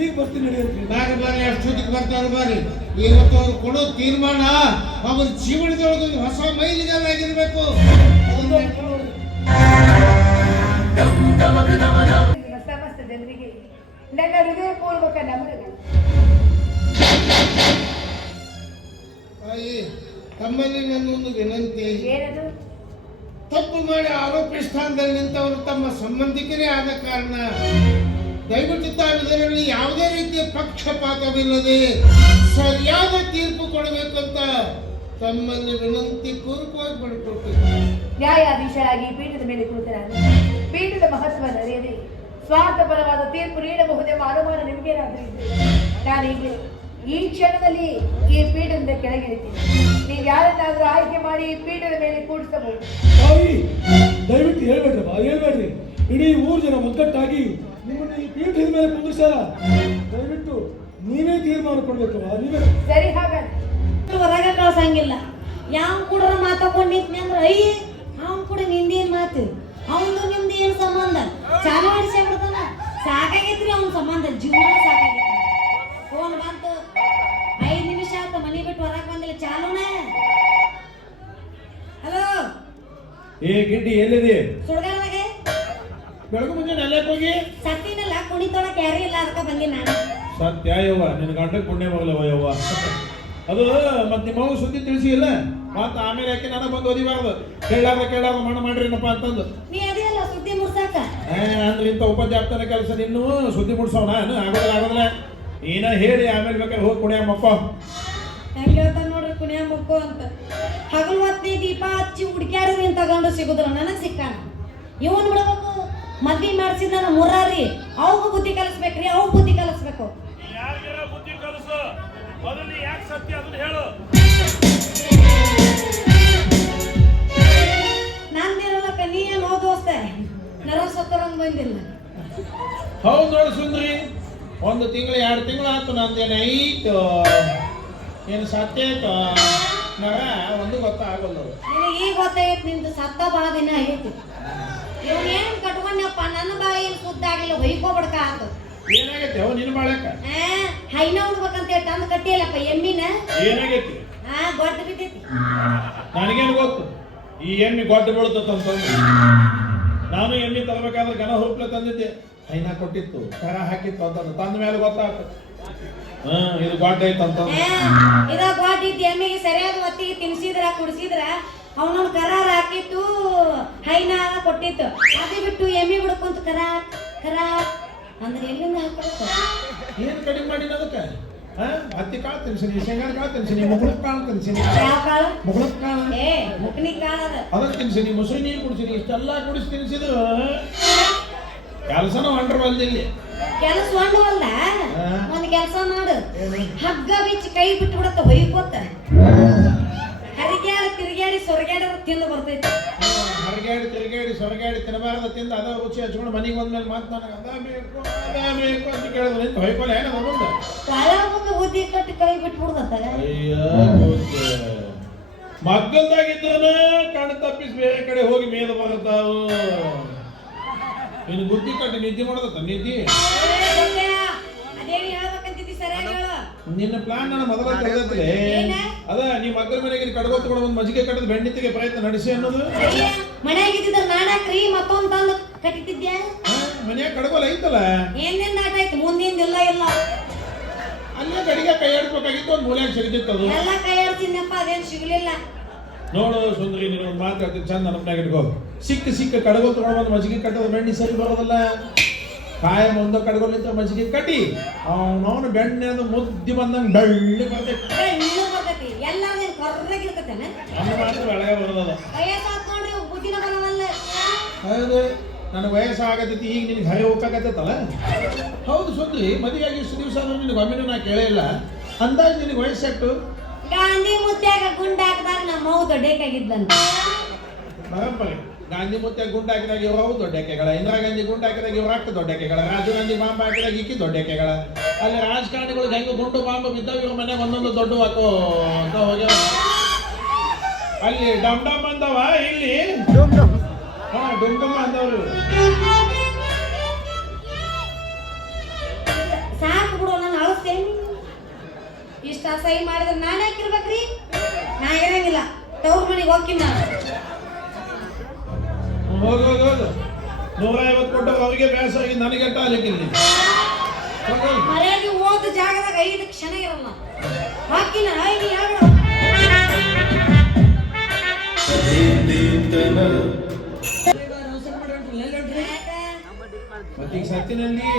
ಈಗ ಬರ್ತೀನಿ ನಡಿ. ಬಾರಿ ಅಷ್ಟೊತ್ತಿಗೆ ಬರ್ತಾರೆ ಬಾರಿ. ಇವತ್ತು ಅವ್ರು ಕೊಡೋ ತೀರ್ಮಾನ ಅವ್ರ ಜೀವನದೊಳಗೆ ಹೊಸ ಮೈಲಿಗಲ್ಲ ಆಗಿರ್ಬೇಕು. ಸಮಸ್ತ ಜನರಿಗೆ ನನ್ನ ಹೃದಯಪೂರ್ವಕ ನಮನಗಳು. ತಾಯಿ, ತಮ್ಮಲ್ಲಿ ನನ್ನೊಂದು ವಿನಂತಿ. ಏನದು? ತಪ್ಪು ಮಾಡಿ ಆರೋಪಿ ಸ್ಥಾನದಲ್ಲಿ ನಿಂತವರು ತಮ್ಮ ಸಂಬಂಧಿಕರೇ ಆದ ಕಾರಣ ದಯವಿಟ್ಟು ತಾವು ಇದರಲ್ಲಿ ಯಾವುದೇ ರೀತಿಯ ಪಕ್ಷಪಾತವಿಲ್ಲದೆ ಸರಿಯಾದ ತೀರ್ಪು ಕೊಡಬೇಕಂತ ತಮ್ಮಲ್ಲಿ ವಿನಂತಿ ಪೂರ್ವಕವಾಗಿ ಮಾಡಿಕೊಡ್ತೀನಿ. ನ್ಯಾಯಾಧೀಶರಾಗಿ ಪೀಠದ ಮೇಲೆ ಕುಳಿತ ನಾನು ಪೀಠದ ಮಹತ್ವ ಅರಿಯದೆ ಸ್ವಾರ್ಥಪರವಾದ ತೀರ್ಪು ನೀಡಬಹುದೆಂಬ ಅನುಮಾನ ನಿಮಗೇನಾದ್ರೂ ಇದ್ದರೆ ನಾನೀಗಲೇ ಈ ಕ್ಷಣದಲ್ಲಿ ಈ ಪೀಠದಿಂದ ಕೆಳಗಿಳಿತೀನಿ. ನೀವು ಯಾರನ್ನಾದ್ರೂ ಆಯ್ಕೆ ಮಾಡಿ ಈ ಪೀಠದ ಮೇಲೆ ಕೂಡಿಸಬಹುದು. ತಾಯಿ, ದಯವಿಟ್ಟು ಹೇಳ್ಬೇಡ್ರಿ. ಇಡೀ ಊರು ಜನ ಒಗ್ಗಟ್ಟಾಗಿ ನಿಮ್ಮನ್ನ ಈ ಪೀಠದ ಮೇಲೆ ಕುಂದಿರ್ಸಾರ. ದಯವಿಟ್ಟು ನೀವೇ ತೀರ್ಮಾನ ಕೊಡ್ಬೇಕವ. ನೀವೇ ಸರಿ, ಹಾಗಾದ್ರೆ ಹೊರಗೆ ಕಳ್ಸಂಗಿಲ್ಲ. ಯಾವ ಕೂಡ ಮಾತಾಡ್ಕೊಂಡು ನಿಂತ್ನಿ ಅಂದ್ರೆ ಅಯ್ಯ ಅವ್ನು ಕೂಡ ನಿಂದೇನ್ ಮಾತು, ಅವನು ನಿಮ್ದು ಏನ್ ಸಂಬಂಧ? ಚಾಲು ಮಾಡಿಸ್ಬಿಡ್ತಾನ. ಸಾಕಾಗೈತ್ರಿ ಅವ್ನ ಸಂಬಂಧ, ಜೀವನ ಸಾಕಾಗೈತಿ. ಫೋನ್ ಬಂತು, 5 ನಿಮಿಷ ಆಯ್ತು, ಮನೆ ಬಿಟ್ಟು ಹೊರಗೆ ಬಂದಿಲ್ಲ. ಚಾಲೂನ. ಹಲೋ, ಏ ಗಿಡ್ಡಿ ಎಲ್ಲಿದೆ? ಸುಡ್ಗಾಡ್ದಾಗೆ ಬೆಳಗ್ಗೆ ಮುಂಜಾನೆ ಎಲ್ಲೇ ಹೋಗಿ ಸತ್ತಿನಲ್ಲ, ಕುಣಿತೊಳಕ್ಕೆ ಯಾರು ಇಲ್ಲ, ಅದಕ್ಕೆ ಬಂದಿ ನಾನು. ಸತ್ಯ ಯವ್ವ, ನಿನ್ನ ಗಂಟೆ ಪುಣ್ಯ ಮಗಳವ ಯವ್ವ. ಅದು ಮತ್ತೆ ನಿಮ್ಮ ಮಗು ಸುದ್ದಿ ತಿಳಿಸಿ ಇಲ್ಲ, ಮತ್ತೆ ಆಮೇಲೆ ಯಾಕೆ ನನಗೆ ಬಂದು ಓದಿಬಾರ್ದು. ಕೇಳಾರ ಮಾಡ್ರಿನಪ್ಪ ಅಂತಂದು. ನೀ ಅದಿಲ್ಲ ಸುದ್ದಿ ಮುಡ್ಸಾಕ. ಅಂದ್ರೆ ಇಂಥ ಉಪಜಾಪ್ತನ ಕೆಲಸ ನಿನ್ನೂ ಸುದ್ದಿ ಮುಡ್ಸೋಣ ಆಗೋದಿಲ್ಲ. ನೀನ ಹೇಳಿ ಆಮೇಲೆ ಬೇಕಾದ್ರೆ ಹೋಗಿ ಕುಣಿಯ ಮಕ್ಕ. ಹೆಂಗ ಹೇಳ್ತಾನ ನೋಡ್ರಿ, ಕುಣಿಯ ಮಕ್ಕೋ ಅಂತ. ಹಗಲು ಹೊತ್ತಿ ದೀಪ ಹಚ್ಚಿ ಹುಡುಕ್ಯಾಡ್ರಿ ನೀನ್ ತಗೊಂಡು ಸಿಗುದಿಲ್ಲ, ನನಗ್ ಸಿಕ್ಕಾನ. ಇವನ್ ಬಿಡ್ಬೇಕು, ಮದ್ವಿ ಮಾಡ್ಸಿದ ನಾನು ಮುರಾರಿ. ಅವಗೂ ಬುದ್ಧಿ ಕಲಿಸ್ಬೇಕ್ರಿ, ಅವ್ ಬುದ್ಧಿ ಕಲಿಸ್ಬೇಕು. ಬುದ್ಧಿ ಕಲಿಸು, ಮೊದಲು ಯಾಕೆ ಸತ್ಯ ಅದನ್ನ ಹೇಳು. ನಂದಿರಲ್ಲಕ್ಕ, ನೀ ಏನ್ ಹೋದೋಸ್ತೆ ನರ ಸತ್ತರಂಗ್ ಬಂದಿಲ್ಲ. ಹೌದು ನೋಡಿ ಸುಂದ್ರಿ, 1 ತಿಂಗಳು 2 ತಿಂಗಳು ಆಯ್ತು ನಂದೇನು ಐತು, ಏನು ಸತ್ಯ ಆಯ್ತು ನರ ಒಂದು ಗೊತ್ತಾಗಲ್ಲ. ನಿನಗೆ ಈಗ ಗೊತ್ತಾಗೈತಿ, ನಿಂದು ಸತ್ತ ಭಾಳ ದಿನ ಆಗೈತಿ. ಇವ್ನ ಏನ್ ಕಟ್ಕೊಂಡಪ್ಪ, ನನ್ನ ಬಾಯಿ ಏನ್ ಸುದ್ದಾಗಿಲ್ಲ, ಹೊಯ್ಕೋಬಿಡ್ಕ ಆತು. ಏನಾಗೈತಿ ಅವ ನಿನ್ನ ಬಾಳಕ? ಹೈನ ಉಣ್ಬೇಕಂತ ಹೇಳಿ ತಂದು ಕಟ್ಟಿಯಲ್ಲಪ್ಪ ಎಮ್ಮಿನ. ಏನಾಗೈತಿ? ಗೊಡ್ಡ ಬಿದ್ದೈತಿ. ನನಗೇನು ಗೊತ್ತು ಈ ಎಮ್ಮಿ ಗೊಡ್ಡ ಬೀಳ್ತಂತಂದು. ನಾನು ಎಮ್ಮಿ ತರಬೇಕಾದ್ರೆ ಗನ ಹುರುಪ್ಲೆ ತಂದಿದ್ದೆ, ಹೈನ ಕೊಟ್ಟಿತ್ತು, ಕರ ಹಾಕಿತ್ತು ಅಂತಂದು. ತಂದ ಮೇಲೆ ಗೊತ್ತಾಯ್ತು ಇದು ಗೊಡ್ಡ ಐತಂತ. ಇದ ಗೊಡ್ಡ ಇತ್ತು, ಎಮ್ಮಿಗೆ ಸರಿಯಾದ ಹೊತ್ತಿಗೆ ತಿನ್ಸಿದ್ರ ಕುಡಿಸಿದ್ರ ಅವನೊಂದು ಕರಾರ ಹಾಕಿತ್ತು, ಹೈನ ಕೊಟ್ಟಿತ್ತು. ಅದೇ ಬಿಟ್ಟು ಎಮ್ಮಿ ಬಿಡ್ಕೊಂತ ಕರ ಅಂದ್ರೆ ಎಲ್ಲಿಂದ ಹಾಕಬೇಕು? ಏನ್ ಕಡಿಮೆ ಮಾಡಿನ ಅದಕ್ಕೆ? ಹತ್ತಿ ಕಾಳು ತಿನ್ಸಿನಿ, ಶೇಂಗಾದ ಕಾಳು ತಿನ್ಸಿನಿ, ಮುಗುಳಕ್ ಕಾಳು ತಿನ್ಸಿನಿ. ಯಾವ ಕಾಳು? ಮುಗುಳಕ್ ಕಾಳು, ಮುಕ್ನಿ ಕಾಳು ಅದ. ಅದಕ್ಕೆ ತಿನ್ಸಿನಿ, ಮೊಸರು ನೀರು ಕುಡಿಸಿನಿ. ಇಷ್ಟೆಲ್ಲ ಕುಡಿಸಿ ತಿನ್ಸಿದ್ರು ಕೆಲಸನೂ ಹೊಂಡ್ರ ಬಂದಿಲ್ಲಿ. ಕೆಲಸ ಹೊಂಡವಲ್ಲ, ಒಂದ್ ಕೆಲಸ ಮಾಡು, ಹಗ್ಗ ಬಿಚ್ಚಿ ಕೈ ಬಿಟ್ಟು ಬಿಡತ್ತ, ಹೊಯ್ಕೋತ ಹರಿಗ್ಯಾಡ ತಿರುಗ್ಯಾಡಿ ಸೊರಗ್ಯಾಡ ತಿಂದು ಬರ್ತೈತಿ. ತಿರುಗಾಡಿ ಸೊರಗಾಡಿ ತಿನ್ನಬಾರ್ದ ತಿಂದು ಅದ ರುಚಿ ಹಚ್ಕೊಂಡು ಮನೆಗೆ ಬಂದ್ಮೇಲೆ ಮಾತು ನನಗೆ ಅದ ಬೇಕು ಅಂತ ಕೇಳಿದ್ರೆ ನಿಂತು ಹೊಯ್ಕೊಲ್ಲ ಏನದ ಮುಂದೆ ಮುಂದೆ ಬುದ್ಧಿ ಕಟ್ಟಿ ಕೈ ಬಿಟ್ಬಿಡ್ದತ್ತಾಗ ಮಗ್ಗಲ್ದಾಗಿದ್ರನ ಕಣ್ಣು ತಪ್ಪಿಸಿ ಬೇರೆ ಕಡೆ ಹೋಗಿ ಮೇಲೆ ಬರ್ತಾವು. ಇನ್ನು ಬುದ್ಧಿ ಕಟ್ಟಿ ನಿದ್ದೆ ಮಾಡೋದತ್ತ ನಿದ್ದೆ. ಅದೇನು ಹೇಳ್ಬೇಕಂತಿದ್ದಿ ಸರಿಯಾಗಿ ಹೇಳು. ನಿನ್ನ ಪ್ಲಾನ್ ನನ್ನ ಮೊದಲ ತಿಳಿದತ್ಲೆ ಅದ ನೀ ಮಕ್ಕಳ ಮನೆಗೆ ಕಡ್ಗೋ ತಗೊಂಡು ಒಂದು ಮಜ್ಜಿಗೆ ಕಟ್ಟದ ಬೆಣ್ಣಿತ್ತಿಗೆ ಪ್ರಯತ್ನ ನಡೆಸಿ ಅನ್ನೋದು. ಮನೆಯಾಗಿದ್ದಿದ್ರ ನಾಡಕ್ರಿ ಮತ್ತೊಂದು ತಂದು ಕಟ್ಟಿದ್ದೆ. ಮನ್ಯಾಗ ಕಡ್ಗೋಲ ಐತಲ್ಲ ಏನೇನ್ ನಾಟ ಆಯ್ತು ಮುಂದಿಂದ ಇಲ್ಲ ಇಲ್ಲ ಅಲ್ಲೇ ಕಡಿಗೆ ಕೈ ಆಡಿಸ್ಬೇಕಾಗಿತ್ತು ಒಂದು ಮೂಲ್ಯಾಗ ಸಿಗತಿತ್ತು ಅದು. ಎಲ್ಲ ಕೈ ಆಡ್ತಿದ್ದಪ್ಪ ಅದೇನು ಸಿಗ್ಲಿಲ್ಲ. ನೋಡು ಸುಂದರಿ ನೀನು ಒಂದು ಮಾತು ಹೇಳ್ತೀನಿ ಚಂದ ನೆನಪಿನಾಗ ಇಟ್ಕೋ. ಸಿಕ್ಕ ಕಡಗೋ ತಗೊಂಡು ಒಂದು ಮಜ್ಜಿಗೆ ಕಟ್ಟದ ಬೆಣ್ಣಿ ಸರಿ ಬರೋದಲ್ಲ. ಕಾಯಂ ಒಂದು ಕಡ್ಗೊಲಿಂತ ಮಜ್ಜಿಗೆ ಕಟ್ಟಿ ಅವನವನು ಬೆಣ್ಣೆ ಮುದ್ದಿ ಬಂದಂಗೆ ಬೆಳ್ಳಿ ಬರ್ತೈತಿ ಎಲ್ಲಾರ್ದೇನು ಕರ್ರಾಗಿರ್ತೈತೇನ ನಮ್ಮ ಮಾತ್ರ ಬೆಳಗ್ಗೆ ಬರೋದಲ್ಲ. ವಯಸ್ಸಾತ್ಕೊಂಡ್ರಿ ಬುದ್ಧಿನ ಬರವಲ್ಲ. ಹೌದು ನನಗೆ ವಯಸ್ಸಾಗತೈತಿ ಈಗ ನಿನಗೆ ಹರಿ ಹೋಗಕತ್ತೈತಲ್ಲ. ಹೌದು ಸುಂದರಿ ಮದುವೆಯಾಗಿ ಇಷ್ಟು ದಿವಸ ಆದ್ರೂ ನಿನಗೆ ಒಮ್ಮೆನೂ ನಾ ಕೇಳೇ ಇಲ್ಲ. ಅಂದಾಜು ನಿನಗೆ ವಯಸ್ಸೆಟ್ಟು? ಗಾಂಧಿ ಮುತ್ಯಾಗ ಗುಂಡ ಹಾಕಿದಾಗ ನಮ್ಮ ಅವ್ವ ದೊಡ್ಡಕ್ಕಾಗಿದ್ದಂತ. ಬರಪ್ಪರಿ ಗಾಂಧಿ ಮುತ್ತೆ ಗುಂಡು ಹಾಕಿದಾಗ ಇವರು ಅವು ದೊಡ್ಡಕ್ಕೆಗಳ, ಇಂದಿರಾ ಗಾಂಧಿ ಗುಂಡು ಹಾಕಿದಾಗ ಇವರು ಅಕ್ಕ ದೊಡ್ಡಕ್ಕೆಗಳ, ರಾಜೀವ್ ಗಾಂಧಿ ಬಾಂಬ್ ಹಾಕಿದಾಗ ಇಕ್ಕಿ ದೊಡ್ಡಕ್ಕೆಗಳ. ಅಲ್ಲಿ ರಾಜಕಾರಣಿಗಳು ಹೆಂಗೆ ಗುಂಡು ಬಾಂಬ್ ಬಿದ್ದಾವ ಇವ್ರ ಮನೆಗೆ ಒಂದೊಂದು ದೊಡ್ಡ ಹಾಕೋ ಅಂತ ಹೋಗ್ಯಾವ. ಅಲ್ಲಿ ಡಮ್ ಡಮ್ ಅಂದವ ಇಲ್ಲಿ ಹಾ ಡುಮ್ ಡುಮ್ ಅಂದವರು. ಸಾಕು ಬಿಡು ನಾನು ಅಳಿಸ್ತೇನೆ. ಇಷ್ಟ ಸಹಿ ಮಾಡಿದ್ರೆ ನಾನು ಹಾಕಿರ್ಬೇಕ್ರಿ. ನಾ ಇರಂಗಿಲ್ಲ ತವ್ರ ಮನೆಗೆ ಹೋಗ್ತೀನಿ ನಾನು. ಹೋಗೋದು 150 ಕೊಟ್ಟು ಅವ್ರಿಗೆ ಬೇಸರ ಆಗಿ ನನಗೆ ಅಲ್ಲಿಕ್ಕಿಲ್ಲ. ಮರ್ಯಾದೆ ಓದ ಜಾಗದಾಗ 5 ಕ್ಷಣ ಇರಲ್ಲ. ಹಾಕಿನ 5 ಯಾರು ಮತ್ತೀಗ ಸತ್ತಿನಲ್ಲಿ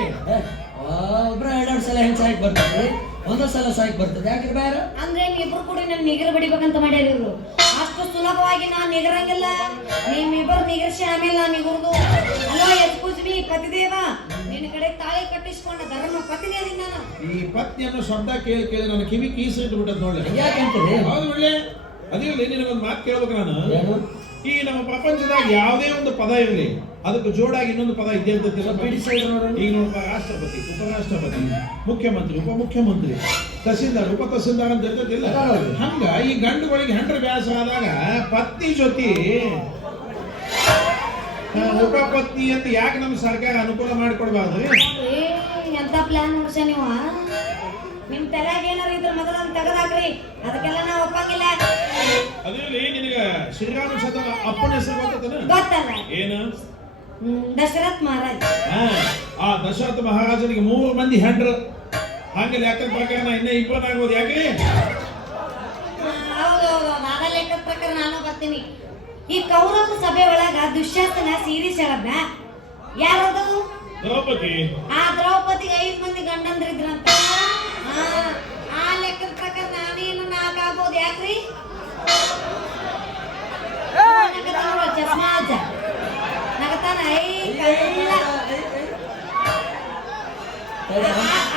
ಒಬ್ರ 2 ಸಲ ಹೆಂಗ್ ಸಾಯ್ಕ್ ಬರ್ತದೆ, ಒಂದೊಂದ್ ಸಲ ಸಾಯ್ಕ್ ಬರ್ತದೆ. ಯಾಕ್ರಿ ಬೇರೆ ಅಂದ್ರೆ ನೀವಿಬ್ರು ಕೂಡ ನನ್ ನಿಗರ ಬಡಿಬೇಕಂತ ಮಾಡ್ಯಾರ ಇವ್ರು. ಅಷ್ಟು ಸುಲಭವಾಗಿ ನಾನ್ ನಿಗರಂಗಿಲ್ಲ. ನಿಮ್ಮಿಬ್ಬರು ನಿಗರ್ಸಿ ಆಮೇಲೆ ನಾನು ನಿಗುರ್ದು. ಅಲೋ ಎತ್ಕೂಜ್ಮಿ ಪತಿದೇವ ನಿನ್ನ ಕಡೆ ತಾಳಿ ಕಟ್ಟಿಸ್ಕೊಂಡ ಧರ್ಮ ಪತ್ನಿ ಅದೀನಿ ನಾನು. ಈ ಪತ್ನಿ ಅನ್ನೋ ಶಬ್ದ ಕೇಳಿ ನನ್ನ ಕಿವಿ ಕೀಸಿಟ್ಟು ಬಿಟ್ಟದ್ ನೋಡಿ. ಯಾಕಂತೀರಿ? ಹೌದು ಒಳ್ಳೆ ಅದಿರಲಿ ನಿನಗೊಂದು ಮಾತು ಕೇಳ್ಬೇಕು ನಾನು. ಈ ನಮ್ಮ ಪ್ರಪಂಚದಾಗ ಯಾವುದೇ ಒಂದು ಪದ ಇರಲಿ ಅದಕ್ಕೆ ಜೋಡಾಗಿ ಇನ್ನೊಂದು ಪದ ಇದ್ದೇ ಇರ್ತೈತಿಲ್ಲ. ಈಗ ನೋಡಪ್ಪ ರಾಷ್ಟ್ರಪತಿ, ಉಪರಾಷ್ಟ್ರಪತಿ, ಮುಖ್ಯಮಂತ್ರಿ, ಉಪಮುಖ್ಯಮಂತ್ರಿ, ತಹಸೀಲ್ದಾರ್, ಉಪ ತಹಸೀಲ್ದಾರ್ ಅಂತ ಇರ್ತೈತಿಲ್ಲ. ಹಂಗ ಈ ಗಂಡುಗಳಿಗೆ ಹೆಂಡ್ರ ಬ್ಯಾಸರ ಆದಾಗ ಪತ್ನಿ ಜೊತೆ ಉಪಪತ್ನಿ ಅಂತ ಯಾಕೆ ನಮ್ಮ ಸರ್ಕಾರ ಅನುಕೂಲ ಮಾಡಿಕೊಡ್ಬಾರ್ದು? ಎಂತ ಪ್ಲಾನ್ ನೋಡ್ಸ ನೀವು. ನಿಮ್ ತಲೆಯಾಗ ಏನಾರ ಇದ್ರ ಮೊದಲ ತೆಗದಾಕ್ರಿ. ಅದಕ್ಕೆಲ್ಲ ನಾವು ಒಪ್ಪಂಗಿಲ್ಲ. ಅದ್ರಲ್ಲಿ ನಿನಗೆ ಶ್ರೀರಾಮ ಶತಕ ಅಪ್ಪನ ಹೆಸರು ಗೊತ್ತೇನ? ಗೊತ್ತಲ್ಲ ಏನು? ದಶರಥ್ ಮಹಾರಾಜ್. ಆ ದಶರಥ ಮಹಾರಾಜನಿಗೆ 3 ಮಂದಿ ಹೆಂಡ್ರು. ಹಂಗ ಲೆಕ್ಕದ ಪ್ರಕಾರ ನಾ ಇನ್ನೂ 20 ಆಗ್ಬೋದು. ಯಾಕ್ರಿ? ಹೌದೌದು ನಾನ ಲೆಕ್ಕದ ಪ್ರಕಾರ ನಾನು ಬರ್ತೀನಿ. ಈ ಕೌರವ ಸಭೆ ಒಳಗ ದುಶ್ಯಾಸನ ಸೀರಿಯಸ್ ಹೇಳದ್ನ ಯಾರದು? ದ್ರೌಪದಿ. ಆ ದ್ರೌಪದಿಗೆ 5 ಮಂದಿ ಗಂಡಂದ್ರಿದ್ರಂತ. ಆ ಲೆಕ್ಕದ ಪ್ರಕಾರ ನಾನೇನು 4 ಆಗ್ಬೋದು. ಯಾಕ್ರಿ? ಚಸ್ಮಾ ಅಜ್ಜ ನಗತಾನ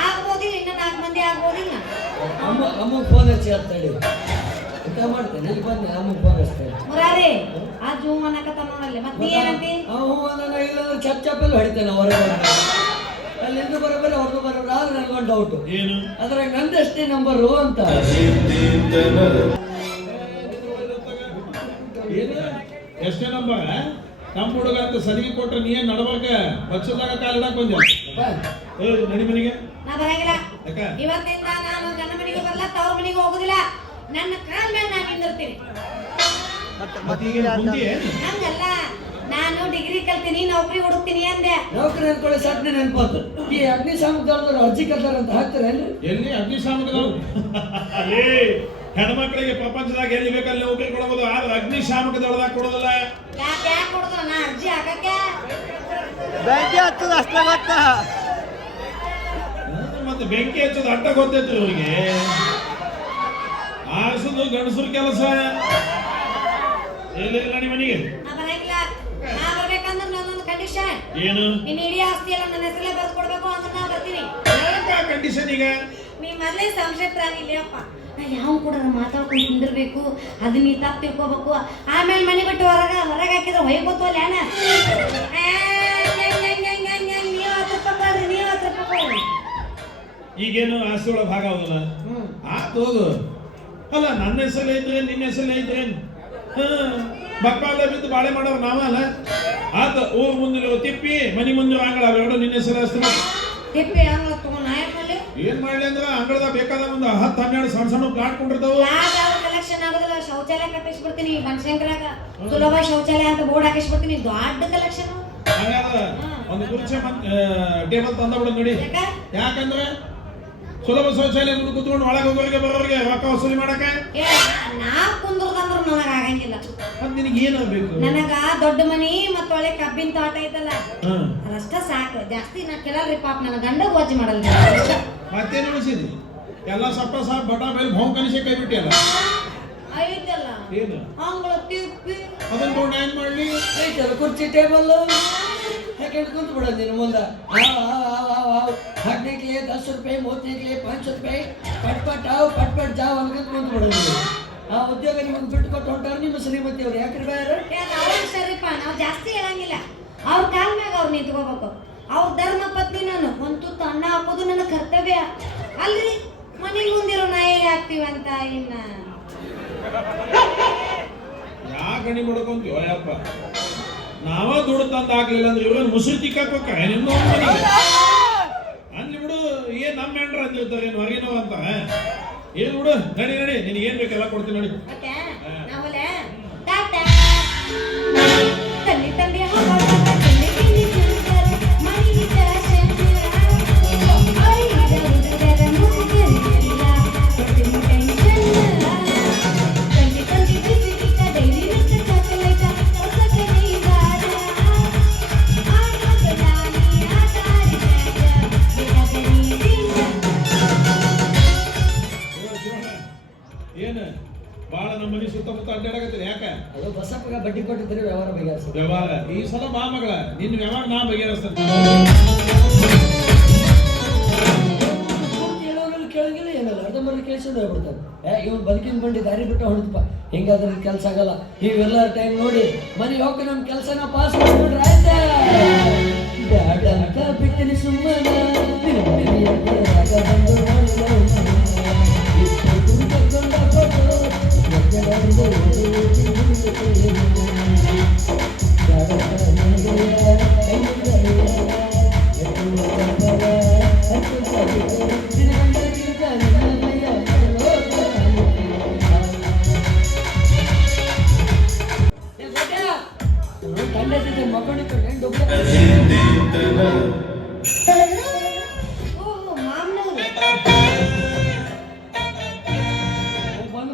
ಆಗ್ಬೋದಿಲ್ಲ. ಇನ್ನ 4 ಮಂದಿ ಆಗ್ಬೋದಿಲ್ಲ. ಅಮ್ಮ ಫೋನ್ ಹಚ್ಚಿ ಅಂತೇಳಿ ಊಟ ಮಾಡ್ತೇನೆ. ಇಲ್ಲಿ ಬಂದೆ ಅಮ್ಮ ಫೋನ್ ಹಚ್ತೇನೆ. ಮುರಾರಿ ಆ ಜೂ ಅನ್ನಕತ್ತಾನ ನೋಡಲ್ಲಿ. ಮತ್ತೆ ಏನಂತಿ? ನಾನು ಇಲ್ಲಾಂದ್ರೆ ಚಪ್ಪಲ್ಲಿ ಹೊಡಿತೇನೆ ಹೊರಗೆ. ಅಲ್ಲಿಂದ ಬರೋಬರಿ ಅವ್ರದ್ದು ಬರೋಬರಿ ಆದ್ರೆ ನನಗೊಂದು ಡೌಟ್. ಏನು? ಅದ್ರಾಗ ನಂದೆಷ್ಟೇ ನಂಬರು ಅಂತ. ಎಷ್ಟೇ ನಂಬರ್? ನಮ್ಮ ಹುಡುಗ ಅಂತ ಸರಿಗೆ ಕೊಟ್ರೆ ನೀ ಏನ್ ನಡಬಾರ್ಕ ಬಚ್ಚದಾಗ ಕಾಲಿಡಕ್ ಬಂದ ನಡಿ ಮನೆಗೆ. ನಾ ಬರಂಗಿಲ್ಲ. ಇವತ್ತಿಂದ ನಾನು ಗಂಡ ಮನೆಗೆ ಬರಲ್ಲ, ತವ್ರ ಮನೆಗೆ ಹೋಗುದಿಲ್ಲ. ನನ್ನ ಕಾಲ ಮೇಲೆ ನಾನು ನಿಂದಿರ್ತೀನಿ. ಹಂಗಲ್ಲ, ನಾನು ಡಿಗ್ರಿ ಕಲ್ತೀನಿ, ನೌಕರಿ ಹುಡುಕ್ತೀನಿ ಅಂದೆ. ನೌಕರಿ ಅನ್ಕೊಳ್ಳಿ ಸಟ್ನೆ ನೆನಪಾತು. ಈ ಅಗ್ನಿಶಾಮಕ ದಳದವ್ರು ಅರ್ಜಿ ಕರ್ದಾರ ಅಂತ ಹಾಕ್ತಾರೇನ್ರಿ? ಎಲ್ಲಿ ಅಗ್ನಿಶಾಮಕ ದಳ? ಅಲ್ಲಿ ಹೆಣ್ಮಕ್ಳಿಗೆ ಪ್ರಪಂಚದಾಗ ಎಲ್ಲಿ ಬೇಕಲ್ಲಿ ನೌಕರಿ ಕೊಡಬಹುದು, ಆದ್ರೆ ಅಗ್ನಿಶಾಮಕ ದಳದಾಗ ಕೊಡೋದಿಲ್ಲ. ಯಾಕೆ ಕೊಡೋದು? ನಾ ಅರ್ಜಿ ಹಾಕಕ್ಕೆ ಬೆಂಕಿ ಹಚ್ಚೋದು ಅಷ್ಟೇ ಗೊತ್ತಾ? ಮತ್ತೆ ಬೆಂಕಿ ಹಚ್ಚೋದು ಅಟ್ಟ ಗೊತ್ತೈತ್ರಿ ಅವ್ರಿಗೆ. ಆರಿಸೋದು ಗಂಡಸರ ಕೆಲಸ. ಎಲ್ಲಿ ನಡಿ ಮನೆಗೆ. ನಾ ಬರಂಗಿಲ್ಲ. ನಾ ಬರ್ಬೇಕಂದ್ರೆ ನನ್ನೊಂದು ಕಂಡೀಷನ್. ಏನು? ನಿನ್ನ ಇಡೀ ಆಸ್ತಿ ಎಲ್ಲ ನನ್ನ ಹೆಸರಲ್ಲೇ ಬರ್ದು ಕೊಡ್ಬೇಕು ಅಂದ್ರೆ ನಾ ಬರ್ತೀನಿ. ಕಂಡೀಷನ್ ಈಗ ನೀ ಮೊದಲೇ ಸಂಶಯ ಪ್ರಾಣಿಲಿಯಪ್ಪ. ನಾ ಯಾವ ಕೂಡ ಮಾತಾಡ್ಕೊಂಡು ಕುಂದಿರ್ಬೇಕು, ಅದು ನೀ ತಪ್ಪು ತಿಳ್ಕೊಬೇಕು. ಆಮೇಲೆ ಮನೆ ಬಿಟ್ಟು ಹೊರಗೆ ಹಾಕಿದ್ರೆ ಹೊಯ್ಕೋತವಲ್ಲ ಏನ? ನೀವು 10 ರೂಪಾಯಿ ಕೊಡ್ರಿ, ನೀವು 10 ರೂಪಾಯಿ ಕೊಡ್ರಿ. ಈಗೇನು ಆಸ್ತಿ ಒಳಗೆ ಭಾಗ ಆಗೋಲ್ಲ. ಆತು ಹೋಗು. ಅಲ್ಲ ನನ್ನ ಹೆಸರು ಐತ್ರಿ, ನಿನ್ನ ಹೆಸರು ಐತ್ರಿ. ಬಕ್ಕಾಲ ಬಿದ್ದು ಬಾಳೆ ಮಾಡೋರು ನಾವಲ್ಲ. ಆತ ಊರ್ ಮುಂದಿರೋ ತಿಪ್ಪಿ, ಮನಿ ಮುಂದಿರೋ ಅಂಗಳ ಅವೆರಡು ನಿನ್ನ ಹೆಸರು ಅಷ್ಟೇ. ತಿಪ್ಪಿ ಅಂಗಳ ತಗೊಂಡ್ ನಾಯಕಲ್ಲಿ ಏನ್ ಮಾಡ್ಲಿ ಅಂದ್ರ ಅಂಗಳದ ಬೇಕಾದ ಒಂದು 10-12 ಸಣ್ಣ ಸಣ್ಣ ಪ್ಲಾಟ್ ಕೊಂಡಿರ್ತಾವ. ಕಲೆಕ್ಷನ್ ಆಗೋದಿಲ್ಲ. ಶೌಚಾಲಯ ಕಟ್ಟಿಸ್ಬಿಡ್ತೀನಿ ಬನಶಂಕರಾಗ. ಸುಲಭ ಶೌಚಾಲಯ ಅಂತ ಬೋರ್ಡ್ ಹಾಕಿಸ್ಬಿಡ್ತೀನಿ. ದೊಡ್ಡ ಕಲೆಕ್ಷನ್. ಹಾಗಾದ್ರೆ ಒಂದು ಕುರ್ಚಿ ಟೇಬಲ್ ತಂದ ಬಿಡ ನೋಡಿ. ಯಾಕಂದ್ರೆ ಸುಲಭ ಶೌಚಾಲಯ ಮುಂದೆ ಕುತ್ಕೊಂಡು ಒಳಗೆ ಹೋಗೋರಿಗೆ ಬರೋರಿಗೆ ರೊಕ್ಕ ವಸೂಲಿ ಮಾಡಕ್ಕೆ. ನಾ ಕುಂದ್ರದಂದ್ರ ನನಗ ಆಗಂಗಿಲ್ಲ. ಮತ್ ನಿನಗೆ ಏನಾಗಬೇಕು? ನನಗ ದೊಡ್ಡ ಮನಿ ಮತ್ತ ಒಳ್ಳೆ ಕಬ್ಬಿನ ತೋಟ ಐತಲ್ಲ, ಅದಷ್ಟ ಸಾಕು. ಜಾಸ್ತಿ ನಾ ಕೇಳಲ್ರಿ ಪಾಪ. ನನ್ನ ಗಂಡ ವಾಚ್ ಮಾಡಲ್ಲ. ಮತ್ತೇನು ಅನಿಸಿದಿ? ಎಲ್ಲ ಸಪ್ಪ ಸಾಪ್ ಬಟ ಮೇಲೆ ಭೌಂಕ್ ಅನಿಸಿ ಕೈ ಬಿಟ್ಟಿಯಲ್ಲ. ಐತಲ್ಲ ಏನು ಅಂಗಳ ತಿಪ್ಪಿ ಅದನ್ನ ತಗೊಂಡು ಏನ್ ಮಾಡ್ಲಿ? ಐತಲ್ಲ ಕುರ್ಚಿ ಟೇಬಲ್ ಹಾಕೊಂಡು ಕುಂತು ಬಿಡೋದು ನೀನು ಮುಂದೆ. 15 10 ರೂಪಾಯಿ 30 500 ರೂಪಾಯಿ ಪಟ್ ಜಾವ್ ಅನ್ಕೊಂಡು ಕುಂತು ಬಿಡೋದು. ಆ ಉದ್ಯೋಗ ನಿಮಗೆ ಬಿಟ್ಟುಕೊಟ್ಟು ಹೊಂಟಾರ ನಿಮ್ಮ ಶ್ರೀಮತಿ ಅವ್ರು. ಯಾಕ್ರಿ ಬೇರೆ ಸರಿಪ್ಪ, ನಾವು ಜಾಸ್ತಿ ಹೇಳಂಗಿಲ್ಲ. ಅವ್ರ ಕಾಲ ಮ್ಯಾಗ ಅವ್ರು ನಿಂತ್ಕೋಬೇಕು. ಅವ್ರ ಧರ್ಮ ಪತ್ನಿ ನಾನು. ಒಂದು ತುತ್ತು ಅನ್ನ ಹಾಕೋದು ನನ್ನ ಕರ್ತವ್ಯ ಅಲ್ರಿ. ಮನೆ ಮುಂದಿರೋ ನಾಯಿ ಹಾಕ್ತಿವಂತ ಇನ್ನ ಯಾಕೆ ಗಣಿ ಮಾಡ್ಕೊಂತೀವೋ ಯಪ್ಪ? ನಾವ ದುಡ್ಡು ತಂದು ಹಾಕ್ಲಿಲ್ಲ ಅಂದ್ರೆ ಇವ್ರೇನು ಮುಸುರಿ ತಿಕ್ಕಾಕೋಕ್ಕಾರೆ ನಿಮ್ಮ ಅಲ್ಲಿ ಬಿಡು. ಏನ್ ನಮ್ಮ ಹೆಂಡ್ರ ಅಂದಿರ್ತಾರೆ ಏನು ಹೊರಗಿನವ ಅಂತ. ಏನ್ ಬಿಡು, ನಡಿ ನಡಿ, ನಿನಗೆ ಏನ್ ಬೇಕೆಲ್ಲ ಕೊಡ್ತೀನಿ ನೋಡಿ. ನಾವಲ್ಲ ಏನು ಬಾಳ ನಮ್ಮ ಮನೆ ಸುತ್ತಮುತ್ತ ಅಡ್ಡಾಡಕತ್ತೀರಿ ಯಾಕೆ? ಅದು ಬಸಪ್ಪಗ ಬಡ್ಡಿ ಕೊಟ್ಟಿದ್ರೆ ವ್ಯವಹಾರ ಬಗೆಹರಿಸ. ವ್ಯವಹಾರ ಈ ಸಲ ಬಾ ಮಗಳ, ನಿನ್ನ ವ್ಯವಹಾರ ನಾ ಬಗೆಹರಿಸ್ತೇನೆ. ಹೇಳೋರು ಕೇಳಂಗಿಲ್ಲ ಏನಲ್ಲ, ಅರ್ಧಂಬರ್ಧ ಕೇಳಿಸೋದು ಹೇಳ್ಬಿಡ್ತಾರೆ. ಇವ್ನು ಬದುಕಿನ ಬಂಡಿ ದಾರಿ ಬಿಟ್ಟು ಹೊಡೆದಪ್ಪ, ಹಿಂಗಾದ್ರೆ ಕೆಲಸ ಆಗಲ್ಲ. ನೀವೆಲ್ಲ ಟೈಮ್ ನೋಡಿ ಮನೆ ಹೋಗಿ ನಮ್ಮ ಕೆಲಸನ ಪಾಸ್ ಮಾಡ್ಬಿಟ್ರೆ ಆಯ್ತಾ? ಬಿಟ್ಟಿನಿ ಸುಮ್ಮನೆ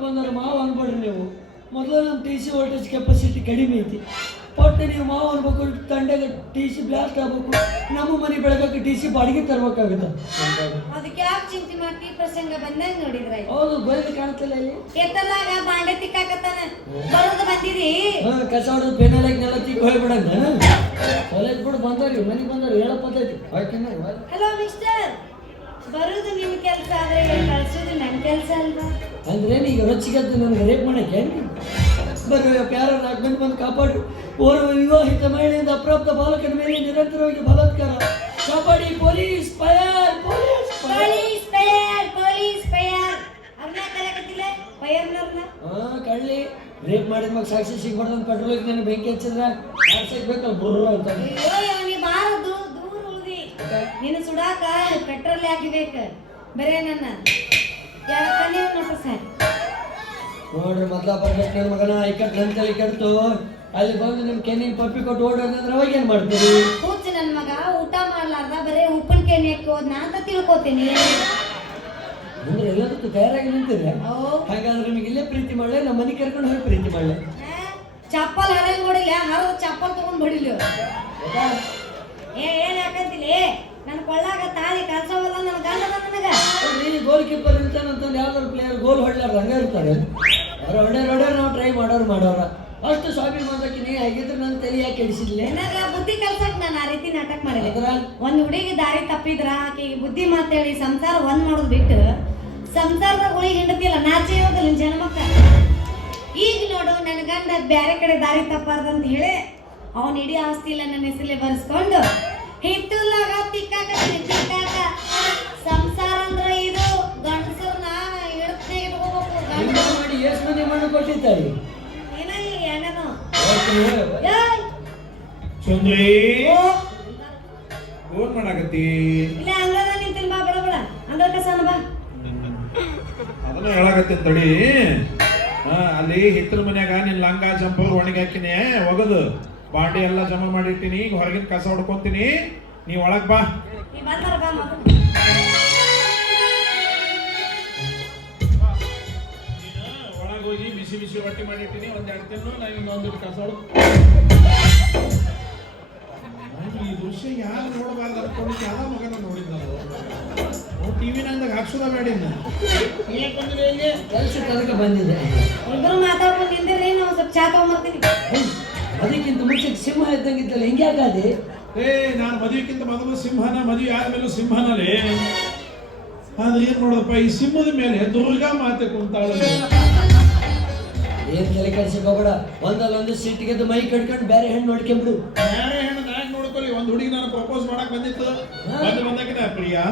ಬಂದವರು ಮಾವು ಅನ್ಬೇಡ್ರಿ ನೀವು. ಮೊದಲು ನಮ್ಮ ಟಿ ಸಿ ವೋಲ್ಟೇಜ್ ಕೆಪಾಸಿಟಿ ಕಡಿಮೆ ಐತಿ. ಒಟ್ಟು ನೀವು ಮಾವು ಅನ್ಬೇಕು, ತಂಡೆಗೆ ಟಿ ಸಿ ಬ್ಲಾಸ್ಟ್ ಆಗ್ಬೇಕು, ನಮ್ಮ ಮನೆ ಬೆಳಗಕ್ಕೆ ಟಿ ಸಿ ಬಾಡಿಗೆ ತರಬೇಕಾಗುತ್ತೆ. ಅದಕ್ಕೆ ಯಾಕೆ ಚಿಂತೆ ಮಾಡ್ತಿ? ಪ್ರಸಂಗ ಬಂದಾಗ ನೋಡಿದ್ರೆ ಹೌದು, ಬಯಲು ಕಾಣ್ತಿಲ್ಲ ಇಲ್ಲಿ. ಎತ್ತಲಾಗ ಬಾಂಡೆ ತಿಕ್ಕಾಕತ್ತಾನ. ಬರೋದು ಬಂದಿರಿ ಕಸ ಹೊಡೆದು ಪೆನಾಲಾಗಿ ನೆಲ ತಿಕ್ಕ ಹೋಗ್ಬಿಡಂಗ. ಕಾಲೇಜ್ ಬಿಡು ಬಂದವ್ರಿ, ಮನೆಗೆ ಬಂದವ್ರಿ ಹೇಳೋ ಪದ್ಧತಿ. ಹಲೋ ಮಿಸ್ಟರ್, ಬರೋದು ನಿಮ್ ಕೆಲಸ ಆದ್ರೆ ಕಳ್ಸೋದು ನನ್ನ ಕೆಲಸ ಅಲ್ವಾ? ಅಂದ್ರೆ ಈಗ ರೊಚ್ಚಿಗೆದ್ದು ನನಗೆ ರೇಪ್ ಮಾಡಕ್ಕೆ ಬರೋ ಪ್ಯಾರ 4 ಮಂದಿ ಬಂದು ಕಾಪಾಡಿ. ಓರ್ವ ವಿವಾಹಿತ ಮಹಿಳೆಯಿಂದ ಅಪ್ರಾಪ್ತ ಬಾಲಕನ ಮೇಲೆ ನಿರಂತರವಾಗಿ ಬಲಾತ್ಕಾರ ಕಾಪಾಡಿ. Police fire, police police fire, police fire. ಅವ್ರನ್ನ ಕರೆಯಕತ್ತಿಲ್ಲ ಫೈರ್ನವ್ರನ್ನ. ಕಳ್ಳಿ ರೇಪ್ ಮಾಡಿದ ಮಗ ಸಾಕ್ಷಿ ಸಿಗ್ಬಾರ್ದು. ಪೆಟ್ರೋಲ್ ನಾನು ಬೆಂಕಿ ಹಚ್ಚಿದ್ರೆ ಬೇಕಲ್ಲ ಬುರ್ರ ಅಂತ. ಅಯ್ಯೋ ನೀ ಬಾರ ದೂರ ಉಳಿದಿ. ನಿನ್ನ ಸುಡಾಕ ಪೆಟ್ರೋಲ್ ಹಾಕಿಬೇಕ. ಬರೇ ನನ್ನ ಯಾಕಂದ್ರೆ ನೋಡ್ರಿ ಸರ್ ನೋಡ್ರಿ ಮೊದ್ಲ ಬರ್ಬೇಕು ನನ್ನ ಮಗನ. ಇಕ್ಕಟ್ಟು ನನ್ನ ತಲೆ ಕೆಡ್ತು. ಅಲ್ಲಿ ಬಂದು ನಿಮ್ ಕೆನ್ನಿಗೆ ಪಪ್ಪಿ ಕೊಟ್ಟು ಓಡೋದಂದ್ರೆ ಅವಾಗ ಏನ್ ಮಾಡ್ತೀರಿ? ಕೂತು ನನ್ನ ಮಗ ಊಟ ಮಾಡ್ಲಾರ್ದ ಬರೇ ಉಪ್ಪಿನ ಕೆನೆ ಹೋದ್ನ ಅಂತ ತಿಳ್ಕೊತೀನಿ. ಅಂದ್ರೆ ಎಲ್ಲದಕ್ಕೂ ತಯಾರಾಗಿ ನಿಂತಿದ್ರೆ ಹಾಗಾದ್ರೆ ನಿಮಗೆ ಇಲ್ಲೇ ಪ್ರೀತಿ ಮಾಡ್ಲೆ, ನಮ್ಮ ಮನೆ ಕರ್ಕೊಂಡು ಹೋಗಿ ಪ್ರೀತಿ ಮಾಡ್ಲೆ. ಚಪ್ಪಲ್ ಹರಂಗ್ ಹೊಡಿಲ್ಲ, ಹರದ ಚಪ್ಪಲ್ ತಗೊಂಡ್ ಹೊಡಿಲ್ಲ. ಏನ್ ಯಾಕಂತಿಲಿ? ನನ್ ಕೊಳ್ಳಾಗ ತಾಳಿ ಕಲ್ಸವಲ್ಲ ನನ್ನ ಗಂಡದ ನನಗ. ಗೋಲ್ ಕೀಪರ್ ಇರ್ತಾನಂತಂದು ಯಾವ್ದಾದ್ರು ಪ್ಲೇಯರ್ ಗೋಲ್ ಹೊಡ್ಲಾರ ಹಂಗ ಇರ್ತಾರೆ. ಅವ್ರು ಹೊಡ್ಯಾರ ನಾವು ಟ್ರೈ ಮಾಡೋರ ಅಷ್ಟು ಸ್ವಾಭಿಮಾನಕ್ಕೆ ನೀ ಆಗಿದ್ರೆ ನನ್ನ ತಲೆ ಯಾಕೆ ಕೆಡಿಸಿದ್ಲೆ? ನನಗ ಬುದ್ಧಿ ಕಲ್ಸಕ್ ನಾನು ಆ ರೀತಿ ರೀತಿ ನಾಟಕ ಮಾಡಿದೆ. ಅದ್ರ? ಒಂದ್ ಹುಡುಗಿ ದಾರಿ ತಪ್ಪಿದ್ರ ಆಕೆಗೆ ಬುದ್ಧಿ ಮಾತೇಳಿ ಸಂಸಾರ ಒಂದ್ ಮಾಡೋದು ಬಿಟ್ಟು ಸಂಸಾರದ ಹುಳಿ ಹಿಂಡತಿಲ್ಲ ನಾಚೆ ಹೋಗಲ್ಲ ನಿನ್ ಜನ್ಮಕ್ಕ. ಈಗ ನೋಡು ನನ್ನ ಗಂಡ ಬ್ಯಾರೆ ಕಡೆ ದಾರಿ ತಪ್ಪಾರ್ದಂತ ಹೇಳಿ ಅವನ್ ಇಡೀ ಆಸ್ತಿ ಇಲ್ಲ ನನ್ನ ಹೆಸರಲ್ಲೇ ಬರ್ಸ್ಕೊಂಡು ಹಿತ್ತುಲಾಗ ತಿಕ್ಕಾಕ ಸಂಸಾರ ಅಂದ್ರ ಇದು ಗಂಡಸರ್ನ ಇಡತ್ತೆ ಇಟ್ಕೋಬೇಕು. ಹಿಂಗ ಮಾಡಿ ಎಷ್ಟು ಮಂದಿ ಮಣ್ಣು ಕೊಟ್ಟಿದ್ದಾರೆ ಏನ ಏನೇನೋ ಸುಂದ್ರಿ ಫೋನ್ ಮಾಡಾಕತ್ತಿ. ಇಲ್ಲ ಅಂಗಳದ ನಿಂತಿಲ್ ಬಾ ಬಡ ಬಡ ಅಂಗಳ ಕಸನ ಬಾ. ಅದನ್ನ ಹೇಳಾಕತ್ತೀನಿ ತಡಿ. ಅಲ್ಲಿ ಹಿತ್ತಲ ಮನ್ಯಾಗ ನಿನ್ ಲಂಗ ಜಂಪರ್ ಒಣಗಿ ಹಾಕಿನಿ ಒಗದು ಬಾಂಡಿ ಎಲ್ಲ ಜಮಾ ಮಾಡಿಟ್ಟಿನಿ. ಈಗ ಹೊರಗಿನ ಕಸ ಹೊಡ್ಕೊಂತೀನಿ, ನೀ ಒಳಗ್ ಬಾ. ನೀ ಬಂದಾರ ಬಾ ಮಗು. ಒಳಗೆ ಹೋಗಿ ಬಿಸಿ ಬಿಸಿ ರೊಟ್ಟಿ ಮಾಡಿಟ್ಟಿನಿ, ಒಂದೆರಡು ತಿನ್ನು, ನಾನು ಇನ್ನೊಂದು ಕಸ ಹೊಡ್. ಈ ದೃಶ್ಯ ಯಾರು ನೋಡಬಾರ್ದು ಅನ್ಕೊಂಡು ಯಾವ ಮಗನ ನೋಡಿದ್ ನಾವು ಟಿವಿನಂದಾಗ ಹಾಕ್ಸೋದ ಬೇಡಿನ ಕೆಲ್ಸಕ್ಕೆ ಅದಕ್ಕೆ ಬಂದಿದೆ. ಇಬ್ರು ಮಾತಾಡ್ಕೊಂಡು ನಿಂದಿರ್ರಿ, ನಾವು ಸ್ವಲ್ಪ ಚಾ ತಗೊಂಬರ್ತೀವಿ. ಅದಕ್ಕಿಂತ ಮುಂಚೆ ಸಿಂಹ ಇದ್ದಂಗಿದ್ದಲ್ಲ ಹಿಂಗ್ಯಾಕಾದೆ? ನಾನು ಮದುವೆಕ್ಕಿಂತ ಮೊದಲು ಸಿಂಹನ, ಮದುವೆ ಆದ್ಮೇಲೆ ಸಿಂಹನಲ್ಲೇ. ಆದ್ರೆ ಏನ್ ನೋಡಪ್ಪ, ಈ ಸಿಂಹದ ಮೇಲೆ ದುರ್ಗಾ ಮಾತೆ ಕುಂತಾಳ. ಏನ್ ತಲೆ ಕೆಲ್ಸಕ್ಕೆ ಹೋಗ್ಬೇಡ. ಒಂದಲ್ಲೊಂದು ಸಿಟ್ಟಿಗೆದ್ದು ಮೈ ಕಟ್ಕೊಂಡು ಬೇರೆ ಹೆಣ್ಣು ನೋಡ್ಕೊಂಬಿಡು. ಬೇರೆ ಹೆಣ್ಣು ನಾಯಕ್ ನೋಡ್ಕೊಳ್ಳಿ. ಒಂದು ಹುಡುಗಿ ನಾನು ಪ್ರಪೋಸ್ ಮಾಡಕ್ ಬಂದಿತ್ತು. ಬಂದಾಗಿನ ಪ್ರಿಯಾ,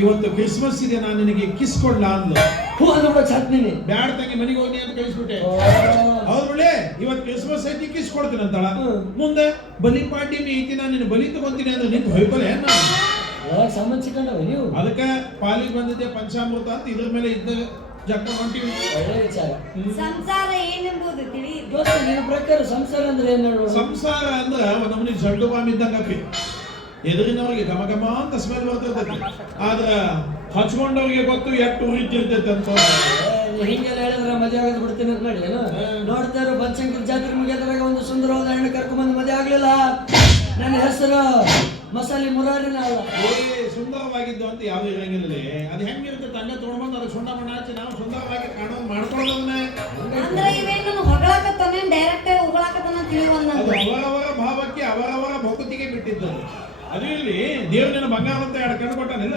ಇವತ್ತು ಕ್ರಿಸ್ಮಸ್ ಇದೆ, ನಾನು ನಿನಗೆ ಕಿಸ್ ಕೊಡ್ಲಾ ಅಂದ್ಲು. ಹೂ ಅಂದ್ಬಿಡ ಚಾಟ್ನಿನಿ. ಬ್ಯಾಡ ತಂಗಿ ಮನೆಗೆ ಹೋಗಿ ಅಂತ ಕಳಿಸ್ಬಿಟ್ಟೆ. ಹೌದ್ರೊಳ್ಳೆ ಇವತ್ತು ಕ್ರಿಸ್ಮಸ್ ಐತಿ, ಕಿಸ್ ಕೊಡ್ತೀನಿ ಅಂತಾಳ. ಮುಂದೆ ಬಲಿ ಪಾಡ್ಯಮಿ ಐತಿ, ನಾನು ನಿನ್ನ ಬಲಿ ತಗೊಂತೀನಿ ಅಂದ್ರೆ ನಿಂತು ಹೊಯ್ಕೊಲೆ ಏನ? ಸಂಬಂಧಿಸಿಕೊಂಡವ ನೀವು. ಅದಕ್ಕೆ ಪಾಲಿಗೆ ಬಂದಿದ್ದೆ ಪಂಚಾಮೃತ ಅಂತ ಇದ್ರ ಮೇಲೆ ಇದ್ದ ಜಕ್ಕ ಹೊಂಟಿವಿ. ಒಳ್ಳೆ ವಿಚಾರ. ಸಂಸಾರ ಏನೆಂಬುದು ತಿಳಿ. ದೋಸ್ತ ನಿನ್ನ ಪ್ರಕಾರ ಸಂಸಾರ ಅಂದ್ರೆ ಏನ್ ನೋಡು? ಸಂಸಾರ ಅಂದ್ರೆ ನಮ್ಮನಿ ಜಡ್ಡು ಬಾಂಬ್ ಇದ್ದಂಗಪ್ಪಿ. ಎದುರಿನವ್ರಿಗೆ ಘಮ ಘಮ ಅಂತ ಸ್ಮೆಲ್ ಬರ್ತಿರ್ತೈತಿ, ಆದ್ರ ಹಚ್ಕೊಂಡವ್ರಿಗೆ ಗೊತ್ತು ಎಷ್ಟು ಉರಿತಿರ್ತೈತೆ ಅಂತ. ಹಿಂಗೆಲ್ಲ ಹೇಳಿದ್ರೆ ಮದುವೆ ಆಗೋದು ಬಿಡ್ತೀನಿ ಅಂತ ಮಾಡಿ ಏನು? ನೋಡ್ತಾ ಇರೋ ಬನಶಂಕರಿ ಜಾತ್ರೆ ಮುಗಿಯೋದ್ರಾಗ ಒಂದು ಸುಂದರವಾದ ಹೆಣ್ಣು ಕರ್ಕೊಂಡ್ಬಂದು ಮದುವೆ ಆಗ್ಲಿಲ್ಲ. ನನ್ನ ಹೆಸರು ಮಸಾಲೆ ಮುರಾರಿನ ಅಲ್ಲ. ಸುಂದರವಾಗಿದ್ದು ಅಂತ ಯಾವ್ದು ಇರಂಗಿಲ್ಲ. ಅದು ಹೆಂಗಿರ್ತೈತೆ ಹಂಗೆ ತೊಗೊಂಡ್ಬಂದು ಅದಕ್ಕೆ ಸುಣ್ಣ ಬಣ್ಣ ಹಚ್ಚಿ ನಾವು ಸುಂದರವಾಗಿ ಕಾಣೋದು ಮಾಡ್ಕೊಳ್ಳೋದನ್ನ. ಅಂದ್ರೆ ಇವೇನು ಹೊಗಳಾಕತ್ತಾನೆ ಡೈರೆಕ್ಟ್ ಹೊಗಳಾಕತ್ತಾನ ತಿಳಿವಲ್ಲ. ಅದು ಅವರವರ ಭಾವಕ್ಕೆ ಅವರವರ ಭಕ್ತಿಗೆ ಬಿಟ್ಟಿದ್ದು. ಅದು ಇಲ್ಲಿ ದೇವ್ರನ್ನ ಬಂಗಾರ ಅಂತ ಎರಡು ಕಣ್ಣು ಕೊಟ್ಟಾನಿಲ್ಲ.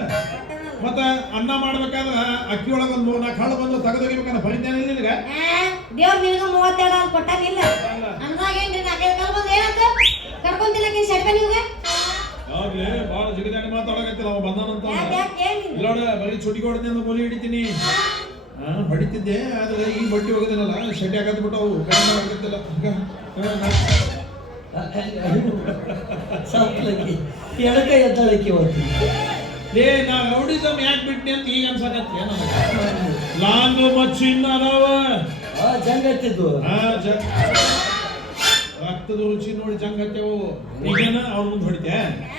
ಮತ್ತ ಅನ್ನ ಮಾಡ್ಬೇಕಾದ್ರೆ ಅಕ್ಕಿ ಒಳಗ ಒಂದು 3-4 ಹಳ್ಳು ಬಂದು ತೆಗೆದೊಗಿಬೇಕನ್ನ ಪರಿಜ್ಞಾನ ಇಲ್ಲ ನಿನಗ? ದೇವ್ರ ನಿನಗ 32 ಅಲ್ಲಿ ಕೊಟ್ಟಾನಿಲ್ಲ. ಅಂದಾಗ ಏನ್ರಿ 4 ಕಾಲ ಬಂದು ಏನಂತ ಕರ್ಕೊಂತಿಲ್ಲ ಕಿ ಸೆಡ್ಬೆ ನಿಮ್ಗೆ? ಆಗ್ಲೇ ಭಾಳ ಜಿಗದಾಡಿ ಮಾತಾಡಕತ್ತಿಲ್ಲ ಅವ ಬಂದಾನಂತ. ಇಲ್ಲೋಡ ಬರೀ ಚುಟಿಗೆ ಹೊಡೆದ ಬೋಲಿ ಹಿಡಿತೀನಿ ಹೊಡಿತಿದ್ದೆ. ಆದ್ರೆ ಈ ಬಟ್ಟಿ ಹೋಗೋದಿನಲ್ಲ ಶೆಟ್ಟಿ ಹಾಕತ್ ಬಿಟ್ಟು ಅವು ಕಡಿಮೆ ಆಗತ್ತಿಲ್ಲ. ಸಾತ್ಲಕ್ಕಿ ಎಡಕೈ ಎದ್ದಾಳಕ್ಕೆ ಹೋಗ್ತಿ. ನಾ ರೌಡಿಸಮ್ ಯಾಕೆ ಬಿಟ್ನಿ ಅಂತ ಈಗ ಅನ್ಸಕತ್ತೆ. ಲಾಂಗ್ ಮಚ್ಚಿಂದ ಅದಾವ ಜಂಗತ್ತಿದ್ದು ರಕ್ತದ ರುಚಿ ನೋಡಿ ಜಂಗತ್ತೇವು. ಈಗೇನ ಅವ್ರ ಮುಂದೆ ಹೊಡಿತೆ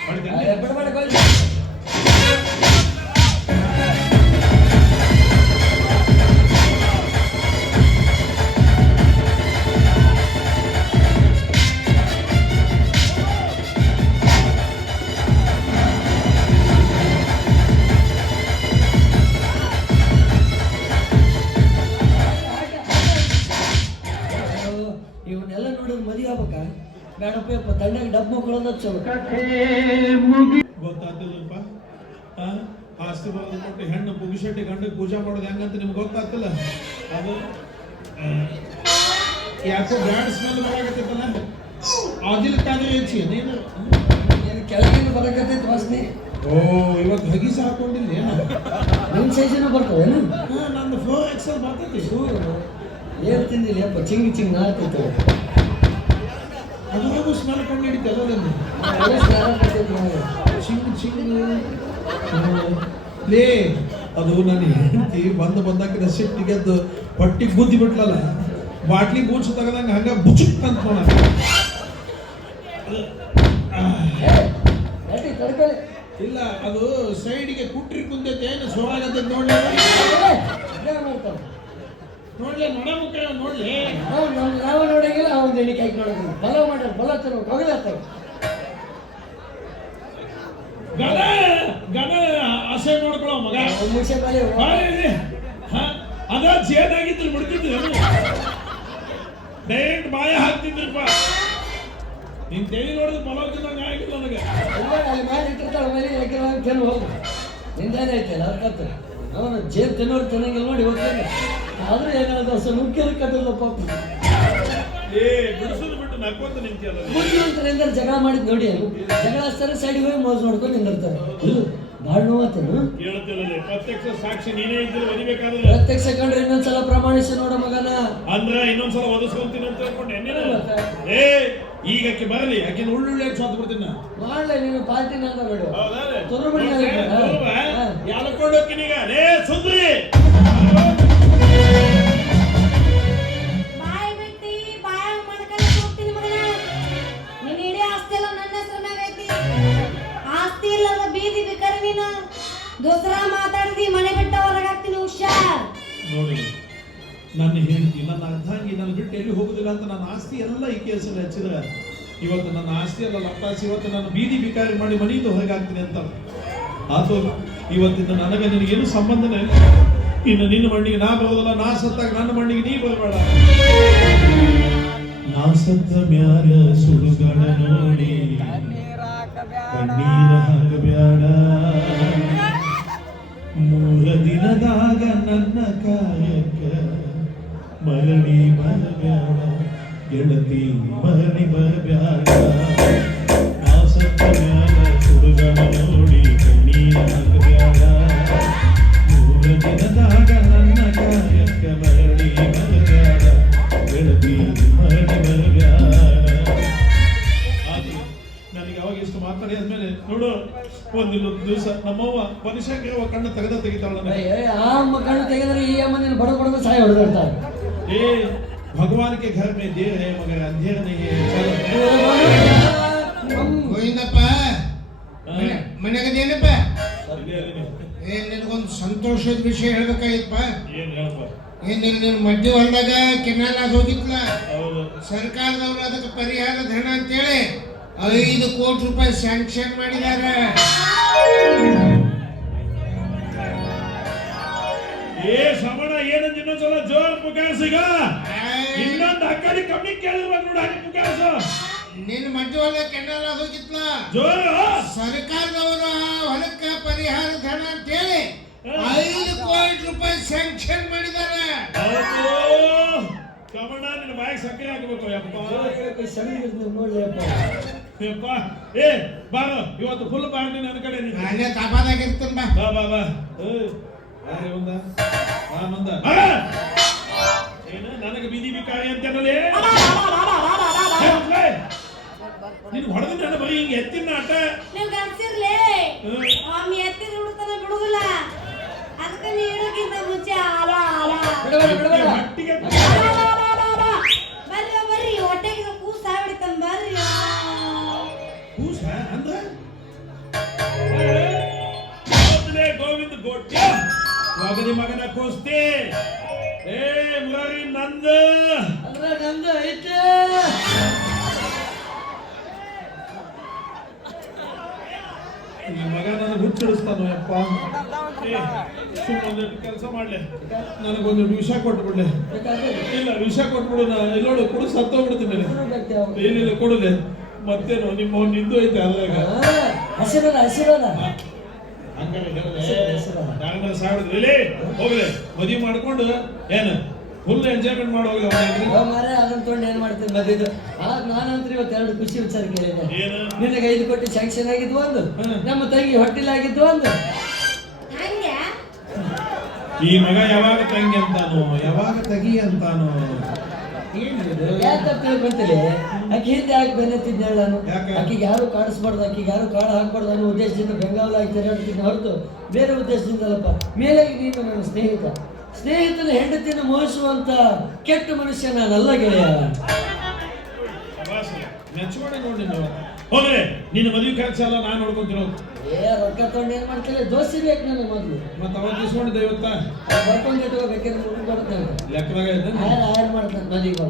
ಹೊಡಿತೇನೆ. ಇವನ್ನೆಲ್ಲ ನೋಡಿದ್ರೆ ಮದುವೆ ಆಗ್ಬೇಕಾ ಬೇಡಪ್ಪ ಯಪ್ಪ ತಣ್ಣಗೆ ಡಬ್ಬ ಮಕ್ಕಳನ್ನ ಚಲೋ. ಗೊತ್ತಾಗ್ತಿಲ್ಲಪ್ಪ. ಆಸ್ತಿ ಬರೋದು ಕೊಟ್ಟು ಹೆಣ್ಣು ಪುಗಿಶೆಟ್ಟಿ ಗಂಡಗೆ ಪೂಜೆ ಮಾಡೋದು ಹೆಂಗಂತ ನಿಮ್ಗೆ ಗೊತ್ತಾಗ್ತಿಲ್ಲ. ಅದು ಯಾಕೋ ಬ್ಯಾಡ್ ಸ್ಮೆಲ್ ಬರಾಕತ್ತೈತಲ್ಲ. ಆದಿಲ್ ಕಾದ್ರೆ ಹೆಚ್ಚಿ ನೀನು ಕೆಳಗಿನ ಬರಕತ್ತೈತಿ ವಾಸನೆ. ಓ ಇವತ್ತು ಹಗೀಸ ಹಾಕೊಂಡಿಲ್ಲ ಏನು? ನಿಮ್ಮ ಸೈಜನ್ನು ಬರ್ತವೇನು? ನಂದು 4XL ಬರ್ತೈತಿ. ಏನು ತಿಂದಿಲ್ಲ ಯಪ್ಪ ಚಿಂಗ್ ಚಿಂಗ್ ನಾರ್ತೈತೆ. ಅದ್ರಾಗೂ ಸ್ಮೆಲ್ ಕಂಡು ಹಿಡಿತಲ್ಲ ನಂದು ಚಿಂಗ್ ಚಿಂಗ್ ಲೇ. ಅದು ನನ್ನ ಹೆಂಡತಿ ಬಂದಾಕಿದ ಸಿಟ್ಟಿಗೆ ಅದು ಹೊಟ್ಟಿಗೆ ಬುದ್ಧಿ ಬಿಟ್ಲಲ್ಲ, ಬಾಟ್ಲಿ ಬೂಚು ತಗದಂಗ ಹಂಗ ಬುಚುಕ್ ಅಂತ ಇಲ್ಲ. ಅದು ಸೈಡಿಗೆ ಕುಟ್ರಿ ಕುಂದೈತೆ ಏನು ಸೋವಾಗತ್ತೆ ನೋಡ್ಲಿ ನೋಡ್ಲಿ ನೊಣ ಮುಖ ನೋಡ್ಲಿ. ನಾವು ನೋಡಂಗಿಲ್ಲ ಅವ್ನು ಎಣಿಕೆ ಹಾಕಿ ನೋಡೋದು. ಬಲ ಮಾಡ್ಯಾರ ಬಲ ತರೋ ಹೊಗಲಾಗ್ತಾವ. ಗಣ ಗಣ ಆಸೆ ನೋಡ್ಕೊಳ್ಳೋ ಮಗ ಮುಗಿಸೇ ಬಾಲಿ ಅದ ಜೇನಾಗಿದ್ರು ಬಿಡ್ತಿದ್ರು ಡೈರೆಕ್ಟ್ ಬಾಯ ಹಾಕ್ತಿದ್ರಪ್ಪ. ನೀನ್ ತೆಳಿ ನೋಡಿದ್ರೆ ಪಲಾವ್ ತಿನ್ನಂಗ ಆಗಿಲ್ಲ ನನಗೆ. ತಿನ್ನು ಹೋಗು. ನಿಂದೇನೆ ಐತೆ ಅದಕ್ಕಂತ ಅವನು ಜೇನು ತಿನ್ನೋರು ತಿನ್ನಂಗಿಲ್ಲ ನೋಡಿ ಹೋಗ್ತೇನೆ. ಆದ್ರೆ ಏನಾದ್ರು ಅಷ್ಟು ನುಗ್ಗಿರು ಕಟ್ಟಲ್ಲ ಪಾಪ. ಬಿಡಿಸೋದು ಬಿಟ್ಟು ನಕ್ಕೊಂತ ನಿಂತಿಯಲ್ಲ. ಮುಖ್ಯಮಂತ್ರಿಯಿಂದ ಜಗಳ ಮಾಡಿದ್ ನೋಡಿ ಅದು. ಜಗಳ ಸರಿ ಸೈಡಿಗೆ ಹೋಗಿ ಮೋಸ ಮಾಡ್ಕೊಂಡು ನಿಂದಿರ್ತಾರೆ. ಭಾಳ ನೋವಾತೇನು? ಪ್ರತ್ಯಕ್ಷ ಸಾಕ್ಷಿ ನೀನೇ ಇದ್ರೆ ಒದಿಬೇಕಾದ್ರೆ ಪ್ರತ್ಯಕ್ಷ ಕಂಡ್ರೆ ಇನ್ನೊಂದ್ಸಲ ಪ್ರಮಾಣಿಸಿ ನೋಡ ಮಗನ. ಅಂದ್ರ ಇನ್ನೊಂದ್ಸಲ ಒದಿಸ್ಕೊಂತೀನಿ ಅಂತ ಹೇಳ್ಕೊಂಡೆ. ಈಗಕ್ಕೆ ಬರಲಿ ಆಕಿನ ಉಳ್ಳುಳ್ಳಿ ಸೋತ್ ಬಿಡ್ತೀನಿ. ಮಾಡ್ಲೆ ನೀನು ಪಾರ್ಟಿ ನಂದ ಬೇಡ. ಯಾಲಕೊಂಡು ಹೋಗ್ತೀನಿ ಈಗ. ಲೇ ಸುಂದ್ರಿ ಬಾಯಿ ಬಿಟ್ಟಿ ಬಾಯ ಮಾಡ್ಕೊಂಡು ಹೋಗ್ತೀನಿ ಮಗನ. ನಿನ್ನ ಇಡೀ ಆಸ್ತಿ ಎಲ್ಲ ನನ್ನ ಹೆಸರು ಮ್ಯಾಗ ಐತಿ. ಆಸ್ತಿ ಇಲ್ಲದ ಬೀದಿ ಬೇಕಾರೆ ನೀನು ದೂಸರಾ ಮಾತಾಡಿದಿ ಮನೆ ಬಿಟ್ಟ ಹೊರಗಾಗ್ತೀನಿ. ಹುಷಾರ್ ನೋಡಿ, ನನ್ನ ಹೇಳ್ತಿ ನನ್ನ ಅರ್ಧಾಂಗಿ ನನ್ನ ಬಿಟ್ಟು ಎಲ್ಲಿ ಹೋಗುದಿಲ್ಲ ಅಂತ ನನ್ನ ಆಸ್ತಿ ಎಲ್ಲ ಈ ಕೇಸಲ್ಲಿ ಹಚ್ಚಿದ್ರೆ ಇವತ್ತು ನನ್ನ ಆಸ್ತಿ ಎಲ್ಲ ಲಪ್ಟಾಸಿ ಇವತ್ತು ನಾನು ಬೀದಿ ಬಿಕಾರಿ ಮಾಡಿ ಮನೆಯಿಂದ ಹೊರಗಾಗ್ತೀನಿ ಅಂತ ಆತು. ಇವತ್ತಿಂದ ನನಗೆ ನಿನಗೇನು ಸಂಬಂಧನೇ ಇಲ್ಲ. ಇನ್ನು ನಿನ್ನ ಮಣ್ಣಿಗೆ ನಾ ಬರೋದಲ್ಲ, ನಾ ಸತ್ತಾಗ ನನ್ನ ಮಣ್ಣಿಗೆ ನೀ ಬರಬೇಡ. ನಾ ಸತ್ತ ಮ್ಯಾಲ ಸುಡುಗಡ ನೋಡಿ ಕಣ್ಣೀರ ಹಾಕಬ್ಯಾಡ. 3 ದಿನದಾಗ ನನ್ನ ಕಾಯಕ ಮರಳಿ ಬರಬ್ಯಾಡ ಗೆಳತಿ, ಮರಳಿ ಬರಬ್ಯಾಡ. ನಾ ಸತ್ತ ಮ್ಯಾಲ ಸುಡುಗಡ ನೋಡಿ ಕಣ್ಣೀರ ಹಾಕಬ್ಯಾಡ. 3 ದಿನದಾಗ ನನ್ನ ಕಾಯಕ ಮರಳಿ ಬರಬ್ಯಾಡ ಗೆಳತಿ, ಮರಳಿ ಬರಬ್ಯಾಡ. ಆದ್ರೆ ನನಗೆ ಅವಾಗ ಇಷ್ಟು ಮಾತಾಡಿ ಆದ್ಮೇಲೆ ನೋಡು, ಒಂದಿಲ್ಲೊಂದು ದಿವಸ ನಮ್ಮವ್ವ ಮನುಷ್ಯಂಗೆ ಕಣ್ಣು ತೆಗಿತಾಳ. ಆ ಅಮ್ಮ ಕಣ್ಣು ತೆಗೆದ್ರೆ ಈ ಅಮ್ಮ ನೀನು ಬಡಬಡ ಸಾಯ ಹೊಡೆದಿರ್ತಾರೆ. भगवान के घर में देर है मगर अंधेर नहीं है. ಗೋವಿಂದಪ್ಪ ಮನೆಗದೇನಪ್ಪ? ನಿನಗೊಂದು ಸಂತೋಷದ ವಿಷಯ ಹೇಳ್ಬೇಕಾಗಿತ್ತಪ್ಪ. ಏನಿಲ್ಲ, ನೀನು ಮಡ್ಡಿ ಹೊಲ್ದಾಗ ಕೆನಾಲ್ ಆಗಿ ಹೋಗಿತ್ಲ, ಸರ್ಕಾರದವರು ಅದಕ್ಕೆ ಪರಿಹಾರದ ಹಣ ಅಂತೇಳಿ 5 ಕೋಟಿ ರೂಪಾಯಿ ಸ್ಯಾಂಕ್ಷನ್ ಮಾಡಿದ್ದಾರೆ. ಶ್ರವಣ ಏನಂತ ಇನ್ನೊಂದ್ಸಲ ಜೋರ್ ಪುಕಾರ್ಸಿಗ. ಇನ್ನೊಂದು ಅಕ್ಕಡಿ ಕಮ್ಮಿ ಕೇಳಿರ್ಬೇಕು ನೋಡ, ಹಾಕಿ ಪುಕಾರ್ಸು. ನಿನ್ನ ಮಡ್ಡಿ ಹೊಲ್ದಾಗ ಕೆನಾಲ್ ಆಗಿ ಹೋಗಿತ್ಲ, ಜೋರು ಸರ್ಕಾರದವರು ಹೊಲಕ್ಕ ಪರಿಹಾರದ ಹಣ ಅಂತೇಳಿ 5 ಕೋಟಿ ರೂಪಾಯಿ ಸ್ಯಾಂಕ್ಷನ್ ಮಾಡಿದ್ದಾರೆ. ಕಮಣ ನಿನ್ನ ಬಾಯಿಗೆ ಸಕ್ಕರೆ ಹಾಕಬೇಕು. ಯಪ್ಪ ಏ ಬಾರೋ, ಇವತ್ತು ಫುಲ್ ಬಾರ್ನಿ ನನ್ನ ಕಡೆ. ಅಲ್ಲೇ ತಾಪಾದಾಗಿರ್ತನ್ ಬಾ. ಬಾ ಬಾ ಬಾ. ಏನು ನನಗೆ ಬೀದಿ ಬಿಕಾರಿ ಅಂತ ನೀನು ಹೊಡೆದ ನನ್ನ ಬರೀ ಹಿಂಗೆ ಎತ್ತಿನ ಆಟ. ನೀವು ಗಂಡಸಿರ್ಲೇ ಒಮ್ಮೆ ಎತ್ತಿದ ಹುಡುತನ ಬಿಡುದಿಲ್ಲ. ಅದಕ್ಕೆ ನೀ ಇಡೋಕ್ಕಿಂತ ಮುಂಚೆ ಆಲ ಆಲ ಹಟ್ಟಿಗೆ ಬರ್ರಿ ಬರ್ರಿ, ಹೊಟ್ಟೆಗೆ ಕೂಸ ಬಿಡ್ತಾನ ಬರ್ರಿ. ಕೂಸ ಅಂದ್ರೆ ಗೋವಿಂದ ಗೋಟ್ಯ ಮಗನಿ ಮಗನ ಕೂಸ್ತಿ. ಏ ಮುರಾರಿ ನಂದ ಅಂದ್ರೆ ನಂದು ಐತೆ. ಈ ಮಗ ನನಗೆ ಹುಚ್ಚಿಡಿಸ್ತಾನೋ ಯಪ್ಪ. ಸುಮ್ಮನೆ ಕೆಲಸ ಮಾಡ್ಲೆ, ನನಗೊಂದು ವಿಷ ಕೊಟ್ಬಿಡ್ಲೆ. ಇಲ್ಲ ವಿಷ ಕೊಟ್ಬಿಡು, ನೋಡು ಕುಡು ಸತ್ತೋಗ್ಬಿಡ್ತೀನಿ. ಏನಿಲ್ಲ ಕೊಡುದೆ ಮತ್ತೇನು ನಿಮ್ಮ ನಿಂದು ಐತೆ ಅದ್ರಾಗ ಹಸಿರದ ಹಸಿರದ ಹಂಗಾರೆ ಸಾಡಿದ್ರಿ ಹೋಗ್ಲಿ ಮದುವೆ ಮಾಡ್ಕೊಂಡು ಏನು ಫುಲ್ ಎಂಜಾಯ್ಮೆಂಟ್ ಮಾಡಿ ಹೋಗ್ಲಿ. ಮಾರೇ ಅದನ್ನ ತೊಗೊಂಡು ಏನ್ ಮಾಡ್ತೀನಿ ಮದ್ದಿದ್ದು. ನಾನಂತ್ರ ಇವತ್ತು 2 ಖುಷಿ ವಿಚಾರ ಕೇಳಿದೆ. ಏನು ನಿನಗೆ 5 ಕೋಟಿ ಸ್ಯಾಂಕ್ಷನ್ ಆಗಿದ್ವು ಒಂದು, ನಮ್ಮ ತಂಗಿ ಹೊಟ್ಟಿಲ್ ಆಗಿದ್ವು ಒಂದು. ಈ ಮಗ ಯಾವಾಗ ತಂಗಿ ಅಂತಾನು ಯಾವಾಗ ತಗಿ ಅಂತಾನು ಯಾಕೆ ತಿಳ್ಕೊಂತೀನಿ. ಆಕೆ ಹಿಂದೆ ಯಾಕೆ ಬೆನ್ನತ್ತಿದ್ದೆ ನಾನು? ಆಕೆಗೆ ಯಾರು ಕಾಡಿಸ್ಬಾರ್ದು, ಆಕೆಗೆ ಯಾರು ಕಾಳು ಹಾಕ್ಬಾರ್ದು ಅನ್ನೋ ಉದ್ದೇಶದಿಂದ ಬೆಂಗಾವಲ ಆಗಿ ತಿರುಗಾಡ್ತೀನಿ ಹೊರತು ಬೇರೆ ಉದ್ದೇಶದಿಂದಲ್ಲಪ್ಪ. ಮೇಲೆ ನೀನು ನನ್ನ ಸ್ನೇಹಿತನ ಹೆಂಡತಿನ ಮೋಹಿಸುವಂತ ಕೆಟ್ಟ ಮನುಷ್ಯ ನಾನಲ್ಲ ಗೆಳೆಯ. ಮೆಚ್ಚಿಕೊಂಡೆ ನೋಡಿ ಹೋಗ್ರೆ ನಿನ್ನ ಮದುವೆ ಖರ್ಚು ಎಲ್ಲ ನಾನು ನೋಡ್ಕೊಂತಿರೋದು. ರೊಕ್ಕ ತಗೊಂಡು ಏನ್ ಮಾಡ್ತೀವಿ? ದೋಸೆ ಬೇಕು ನನಗೆ ಮೊದಲು. ಮತ್ತೆ ಅವಾಗ ಇಸ್ಕೊಂಡಿದ್ದೆ ಇವತ್ತ ಬರ್ಕೊಂಡು ಇಟ್ಕೋಬೇಕಂದ್ರೆ ಮುಂದೆ ಬರುತ್ತೆ ಲೆಕ್ಕದಾಗ ಆಯರ್ ಮಾಡ್ತಾನೆ ಮದುವೆ.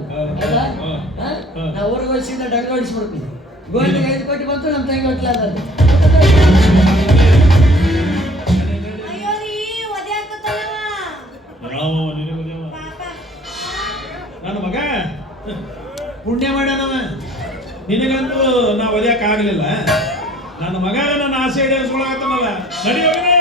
ನಾ ಊರಿಗೆ ವರ್ಷದಿಂದ ಡಂಗ ಹೊಡಿಸ್ಬಿಡ್ತೀನಿ. ಗೋವಿಂದಗೆ 5 ಕೋಟಿ ಬಂತು, ನಮ್ಮ ತಂಗಿ ಹೊಟ್ಲ ಅದ. ಅಯ್ಯೋ ರೀ ಒದ್ಯಾಕತ್ತಲ್ಲವ. ನನ್ನ ಮಗ ಪುಣ್ಯ ಮಾಡ್ಯಾನವ. ನಿನಗಂತೂ ನಾ ಒದ್ಯಾಕ ಆಗ್ಲಿಲ್ಲ. ನನ್ನ ಮಗ ನನ್ನ ಆಸೆ ಈಡೇರಿಸ್ಕೊಳಕತ್ತನಲ್ಲ ನಡಿ ಹೋಗಿನಿ